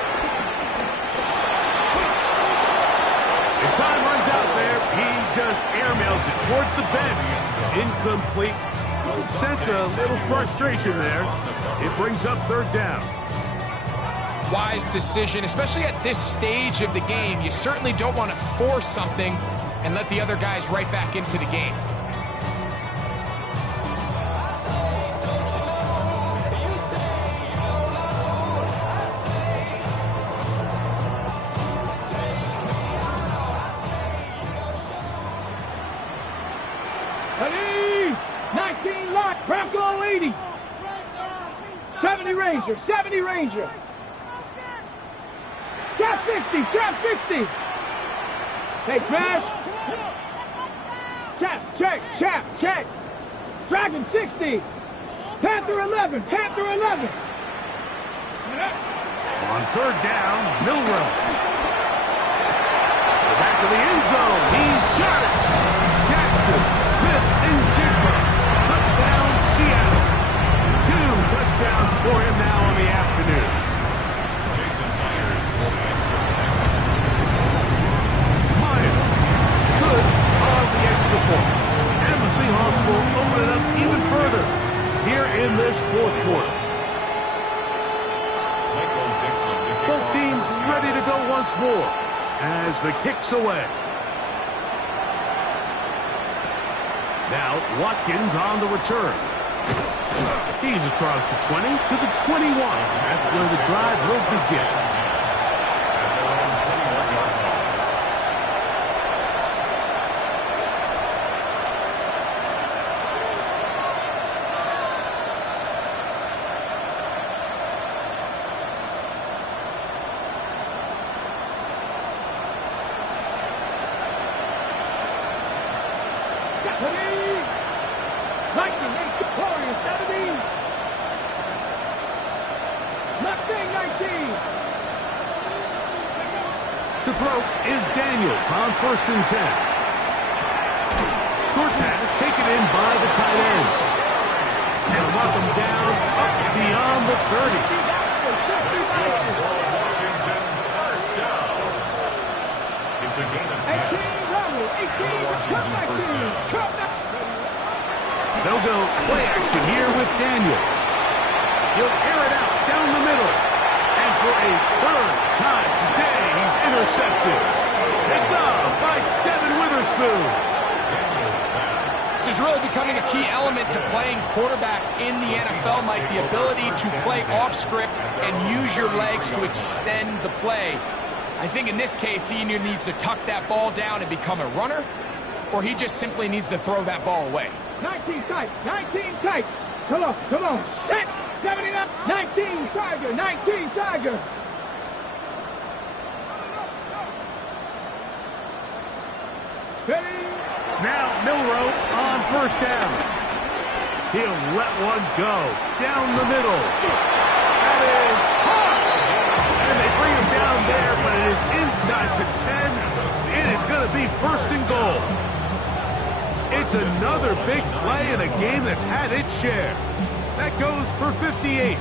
And time runs out there. He just airmails it towards the bench. Incomplete. Sense a little frustration there. It brings up 3rd down. Wise decision, especially at this stage of the game. You certainly don't want to force something and let the other guys right back into the game. Ready? 19 lock. Bronco 80. 70 Ranger. 70 Ranger. Trap 60, trap 60. Hey, smash. Check. Dragon 60. Panther 11, Panther 11. On 3rd down, Milrow. Back to the end zone. He's got it. Jackson, Smith, and Jigba. Touchdown, Seattle. 2 touchdowns for him now on the afternoon. Good on the extra point. And the Seahawks will open it up even further here in this 4th quarter. Michael Dixon. Both teams ready to go once more. as the kick's away. Now Watkins on the return. He's across the 20 to the 21. That's where the drive will begin. To throw is Daniels on 1st and 10. Short pass taken in by the tight end. And mark him down up beyond the 30. Washington, first down. It's a gain of 10. 18, Washington first down. They'll go play action here with Daniels. He'll air it out down the middle. And for a 3rd time today, he's intercepted. Picked off by Devin Witherspoon. This is really becoming a key element to playing quarterback in the NFL, Mike, the ability to play off script and use your legs to extend the play. I think in this case, he either needs to tuck that ball down and become a runner, or he just simply needs to throw that ball away. 19 tight, 19 tight. Come on, set. 79, 19 Tiger, 19 Tiger. Now Milroe on 1st down. He'll let one go down the middle. That is hot. And they bring him down there, but it is inside the 10. It is going to be 1st and goal. It's another big play in a game that's had its share. That goes for 58.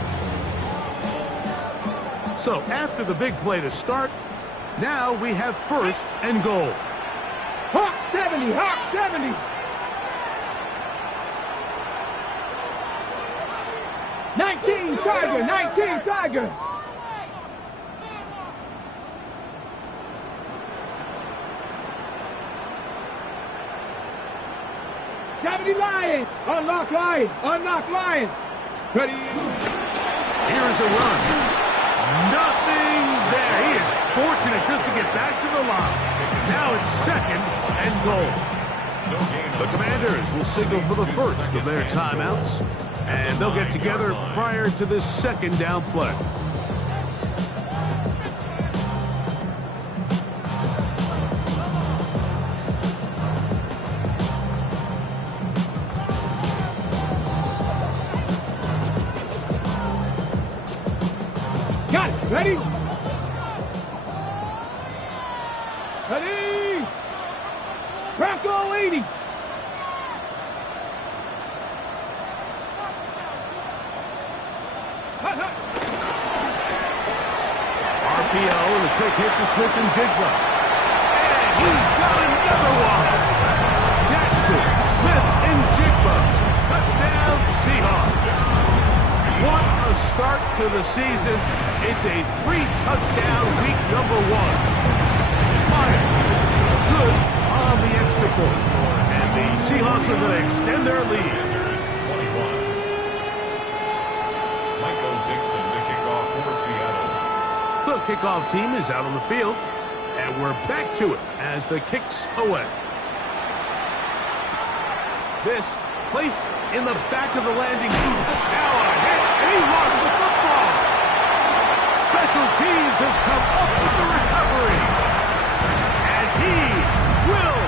So after the big play to start, now we have 1st and goal. Hawk 70, Hawk 70. Tiger, 19 Tiger. Lion, unlock Lion. Ready. Here's a run. Nothing there. He is fortunate just to get back to the line. Now it's 2nd and goal. The Commanders will signal for the first of their timeouts, and they'll get together prior to this 2nd down play. Ready? Ready? Bronco 80. RPO and a quick hit to Smith and Jigba. And he's got another one. Jackson, Smith, and Jigba. Touchdown Seahawks. What a start to the season. It's a 3-touchdown week number 1. Fire good on the extra point. And the Seahawks are going to extend their lead. The kickoff team is out on the field, and we're back to it as the kick's away. This placed in the back of the landing. Now a hit, and he lost the football. Special teams has come up with the recovery, and he will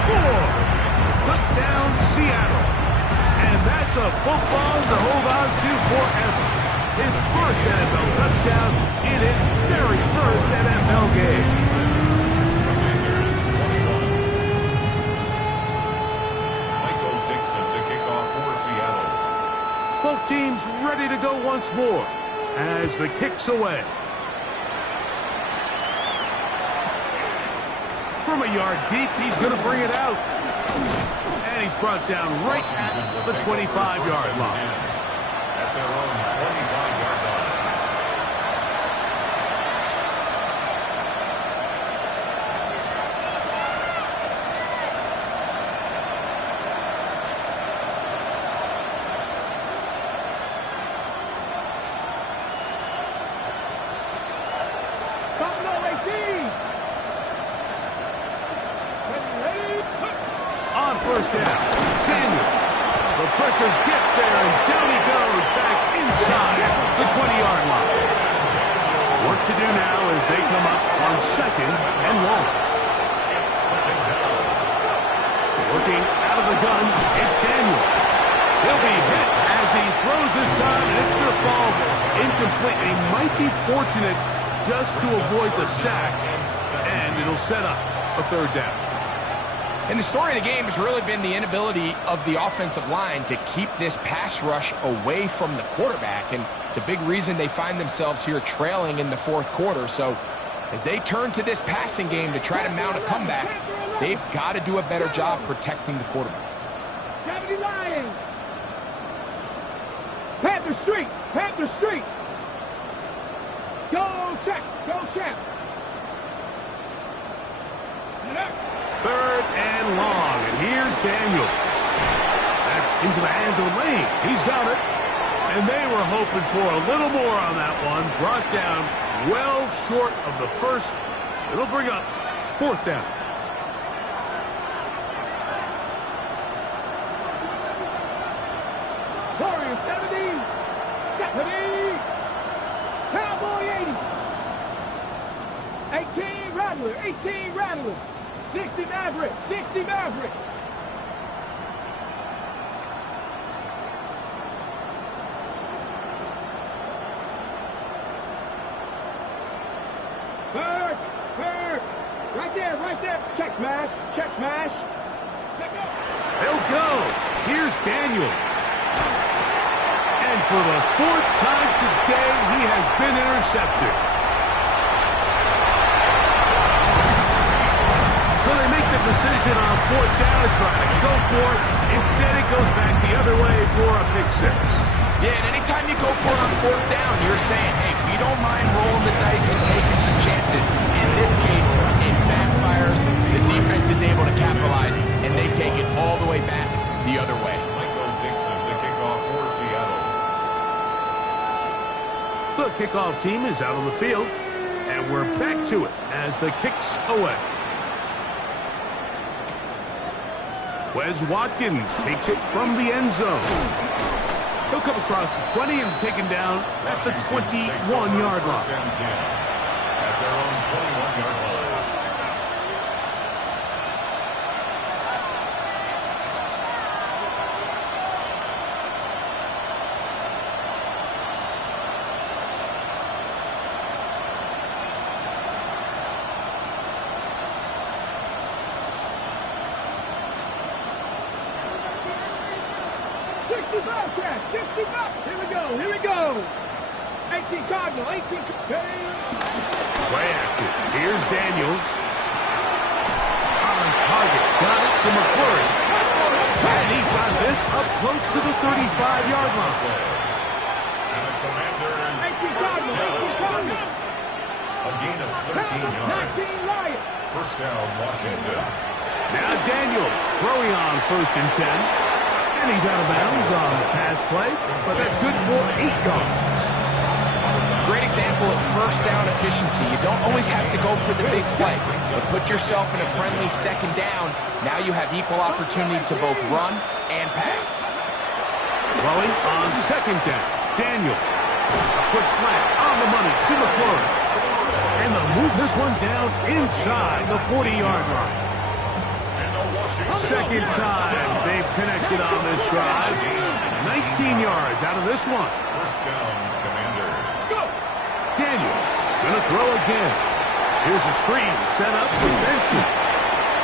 score. Touchdown, Seattle. And that's a football to hold on to forever. His first NFL touchdown in his very first NFL game. Michael Dixon to kick off for Seattle. Both teams ready to go once more as the kick's away. From a yard deep, he's going to bring it out. And he's brought down right at the 25-yard line. At their own 25-yard line. first down. Daniel. The pressure gets there, and down he goes back inside the 20-yard line. Work to do now as they come up on second and long. Working out of the gun, it's Daniel. He'll be hit as he throws this time, and it's going to fall incomplete. He might be fortunate just to avoid the sack, and it'll set up a third down. And the story of the game has really been the inability of the offensive line to keep this pass rush away from the quarterback. And it's a big reason they find themselves here trailing in the fourth quarter. So as they turn to this passing game to try to mount a comeback, they've got to do a better job protecting the quarterback. 70 Lions. Panther Street. Panther Street. Go check. Go check. Third and long, and here's Daniels. That's into the hands of Lane. He's got it. And they were hoping for a little more on that one. Brought down well short of the first. It'll bring up fourth down. Warriors 70. 70. Cowboy 80. 18 Rattler. 18 Rattler. 60 Maverick. 60 Maverick. Bird. Bird. Right there. Right there. Check smash. Check smash. Let go. They'll go. Here's Daniels. And for the fourth time today, he has been intercepted. So they make the decision on fourth down to try to go for it. Instead, it goes back the other way for a pick six. Yeah, and anytime you go for it on fourth down, you're saying, hey, we don't mind rolling the dice and taking some chances. In this case, it backfires. The defense is able to capitalize, and they take it all the way back the other way. The kickoff team is out on the field, and we're back to it as the kick's away. Wes Watkins takes it from the end zone. He'll come across the 20 and taken down at the 21-yard line. At their own 21-yard line. Here we go. Here we go. 18 Cardinal. 18. Play action. Here's Daniels. On target. Got it to McClure. And he's got this up close to the 35-yard line. And the Commanders 18 Cardinal. 18 Cardinal. a gain of 13 yards. 19 Lions. First down, Washington. Now Daniels throwing on first and 10. And he's out of bounds on the pass play, but that's good for 8 yards. Great example of first down efficiency. You don't always have to go for the big play, but put yourself in a friendly second down. Now you have equal opportunity to both run and pass. Throwing on second down. Daniel. A quick slant on the money to McClure. And they'll move this one down inside the 40-yard line. Second time they've connected on this drive. 19 yards out of this one. First down, Commanders. Daniels gonna throw again. Here's a screen set up for Benson.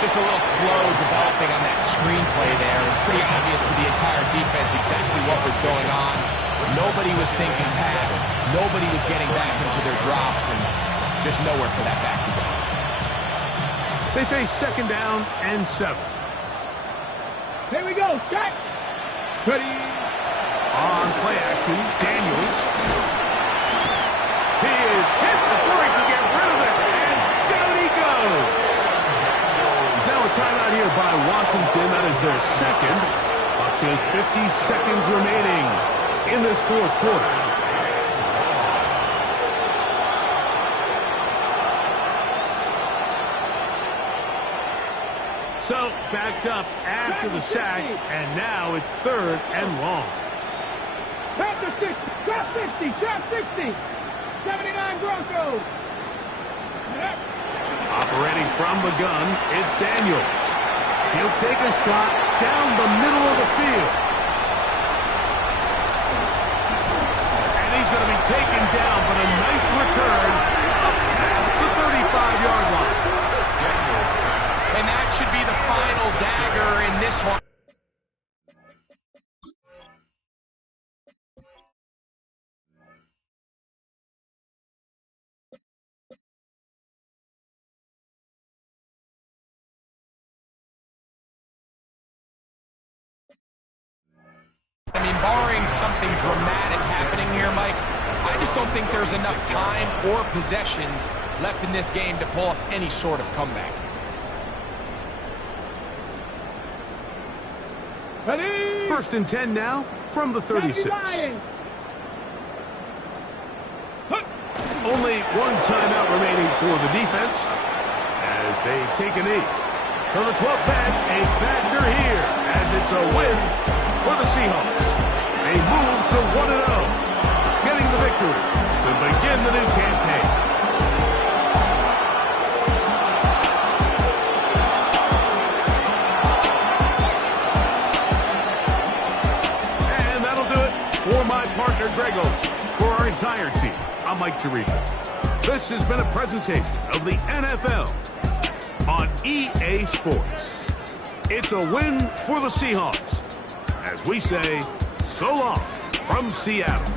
Just a little slow developing on that screenplay there. It was pretty obvious to the entire defense exactly what was going on. Nobody was thinking pass. Nobody was getting back into their drops, and just nowhere for that back to go. They face second down and 7. Here we go. Shot. Ready. On play action, Daniels. He is hit before he can get rid of it, and down he goes. Now a timeout here by Washington. That is their second. Just 50 seconds remaining in this fourth quarter. So, backed up after the sack, and now it's 3rd and long. Panther 60, trap 60, trap 60. 79 Broncos. Operating from the gun, it's Daniels. He'll take a shot down the middle of the field. And he's going to be taken down, but a nice return up past the 35-yard line. And that should be the final dagger in this one. I mean, barring something dramatic happening here, Mike, I just don't think there's enough time or possessions left in this game to pull off any sort of comeback. Ready? 1st and 10 now from the 36. Only one timeout remaining for the defense as they take a knee. So the 12th man, a factor here as it's a win for the Seahawks. They move to 1-0, getting the victory to begin the new campaign. And that'll do it for my partner, Greg Olson. For our entire team, I'm Mike Tirico. This has been a presentation of the NFL on EA Sports. It's a win for the Seahawks, as we say, so long from Seattle.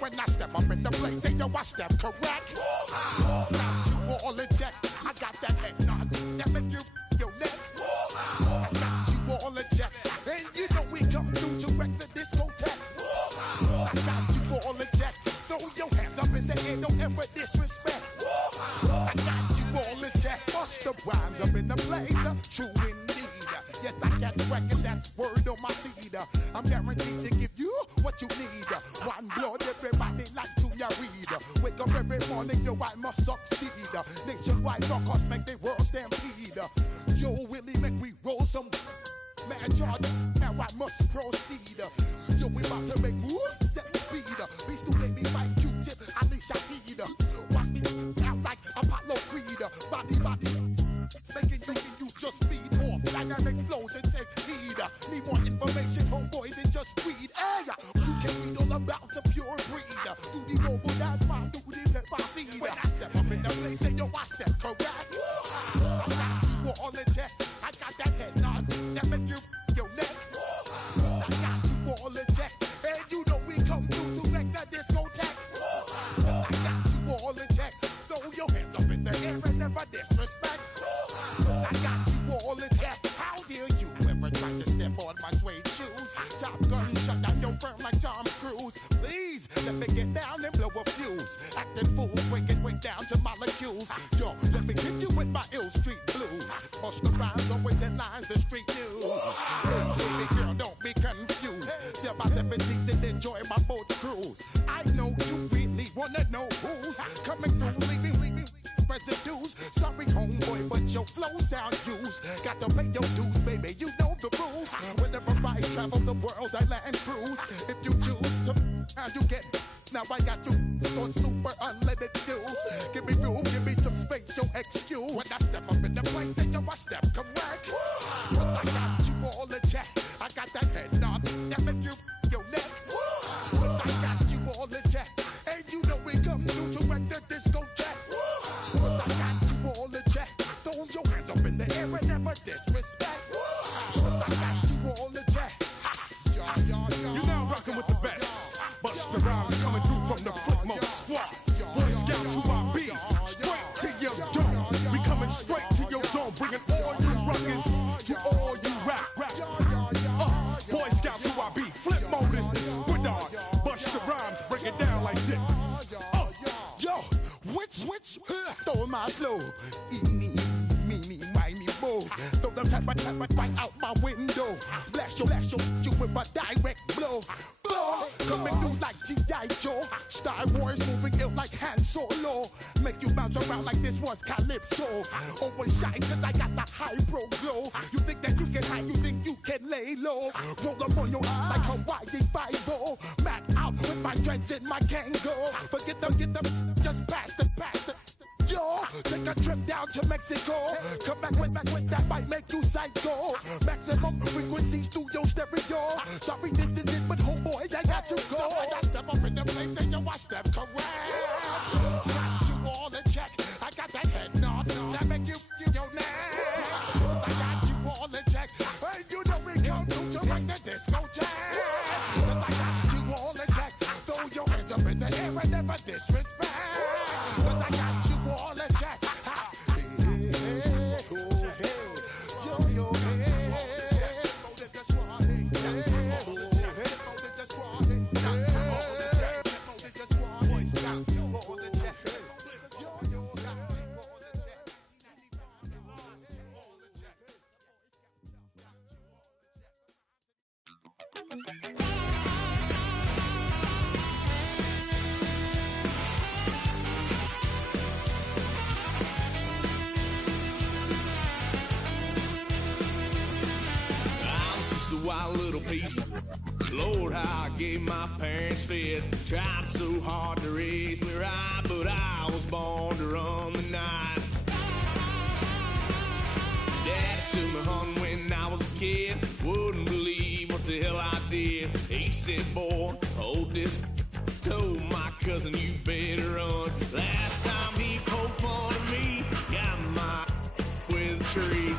When I step up in the place, say yo, I step correct. Got you all in check. I got that head nod that make you your neck. I got you all in check, and you know we come through to wreck the discotheque. I got you all in check. Throw your hands up in the air, don't ever disrespect. I got you all in check. Bust the rhymes up in the blazer, true indeed. Yes, I got record, that's word on my feed. I'm guaranteed to give you what you need. One blood, everybody like to ya read. Wake up every morning, yo, I must succeed. Nationwide rockers make the world stampede. Yo, Willie, make we roll some mad charge. Now I must proceed. Yo, we about to make moves, set speed. Beast to baby, fight Q-tip, Alicia Heed. Watch me out like Apollo Creed. Body, making you just feed off dynamic flows and take heed. Need more information, homeboy, than just weed. Hey, you can read all about the pure breed. Do the mobile dance, fine, do the pepper seed. When I step up in the place, say yo, I step correct. I got you all in check. I got that head nod that make you your neck. I got you all in check, and you know we come through to wreck the discotheque. I got you all in check. Throw your hands up in the air and never disrespect. I got you all in check. How dare you ever try to step on my suede shoes? Top Gun shut down your firm like Tom Cruise. Please let me get down and blow a fuse. Acting fool, breaking way down to molecules. Yo, let me hit you with my ill street blues. Push the rhymes, always headlines the street news. Baby girl, don't be confused. Sell my 7 seats and enjoy my boat cruise. I know you really wanna know who's coming through, leaving residues. Sorry, homeboy, but your flow sound used. Got to pay your dues, baby, you know the rules. Whenever I travel the world, I land cruise. If you choose to, how you get. Now I got you on super unlimited views. Give me room, give me some space, your excuse. When I step up in the place, then yo, I step correct. But I got you all in check. I got that head nod that make you your neck. But I got Coming straight to your dome, bringing all you ruckus to all you rap. Boy Scouts who I be, flip mode is the squid dog. Bust the rhymes, break it down like this. Yo, which, throw my flow. Eeny, meeny, miny, mo. Throw them type right out my window. Blast you with a direct blow. Coming through like G.I. Joe. Star Wars moving ill like Han Solo. Make you bounce around like this was Calypso. Always shine cause I got the high pro glow. You think that you can hide, you think you can lay low. Roll up on your eye like Hawaii 5-0. Mac out with my dreads in my Kango. Forget them, just pass the. Yo, take a trip down to Mexico. Come back with that might make you psycho. Maximum frequencies through your stereo. Sorry, this is it, but homeboy, I got to go. I step up in the place and yo, I step correct. Got you all in check. I got that head nod that make you your neck. I got you all in check. And you know we come through to make the disco jam. I got you all in check. Throw your hands up in the air and never disrespect. I got you all in check. Wild little piece. Lord, how I gave my parents fist. Tried so hard to raise me right, but I was born to run the night. Daddy took me hunting when I was a kid. Wouldn't believe what the hell I did. He said, boy, hold this. Told my cousin, you better run. Last time he poked fun at me, got my with a tree.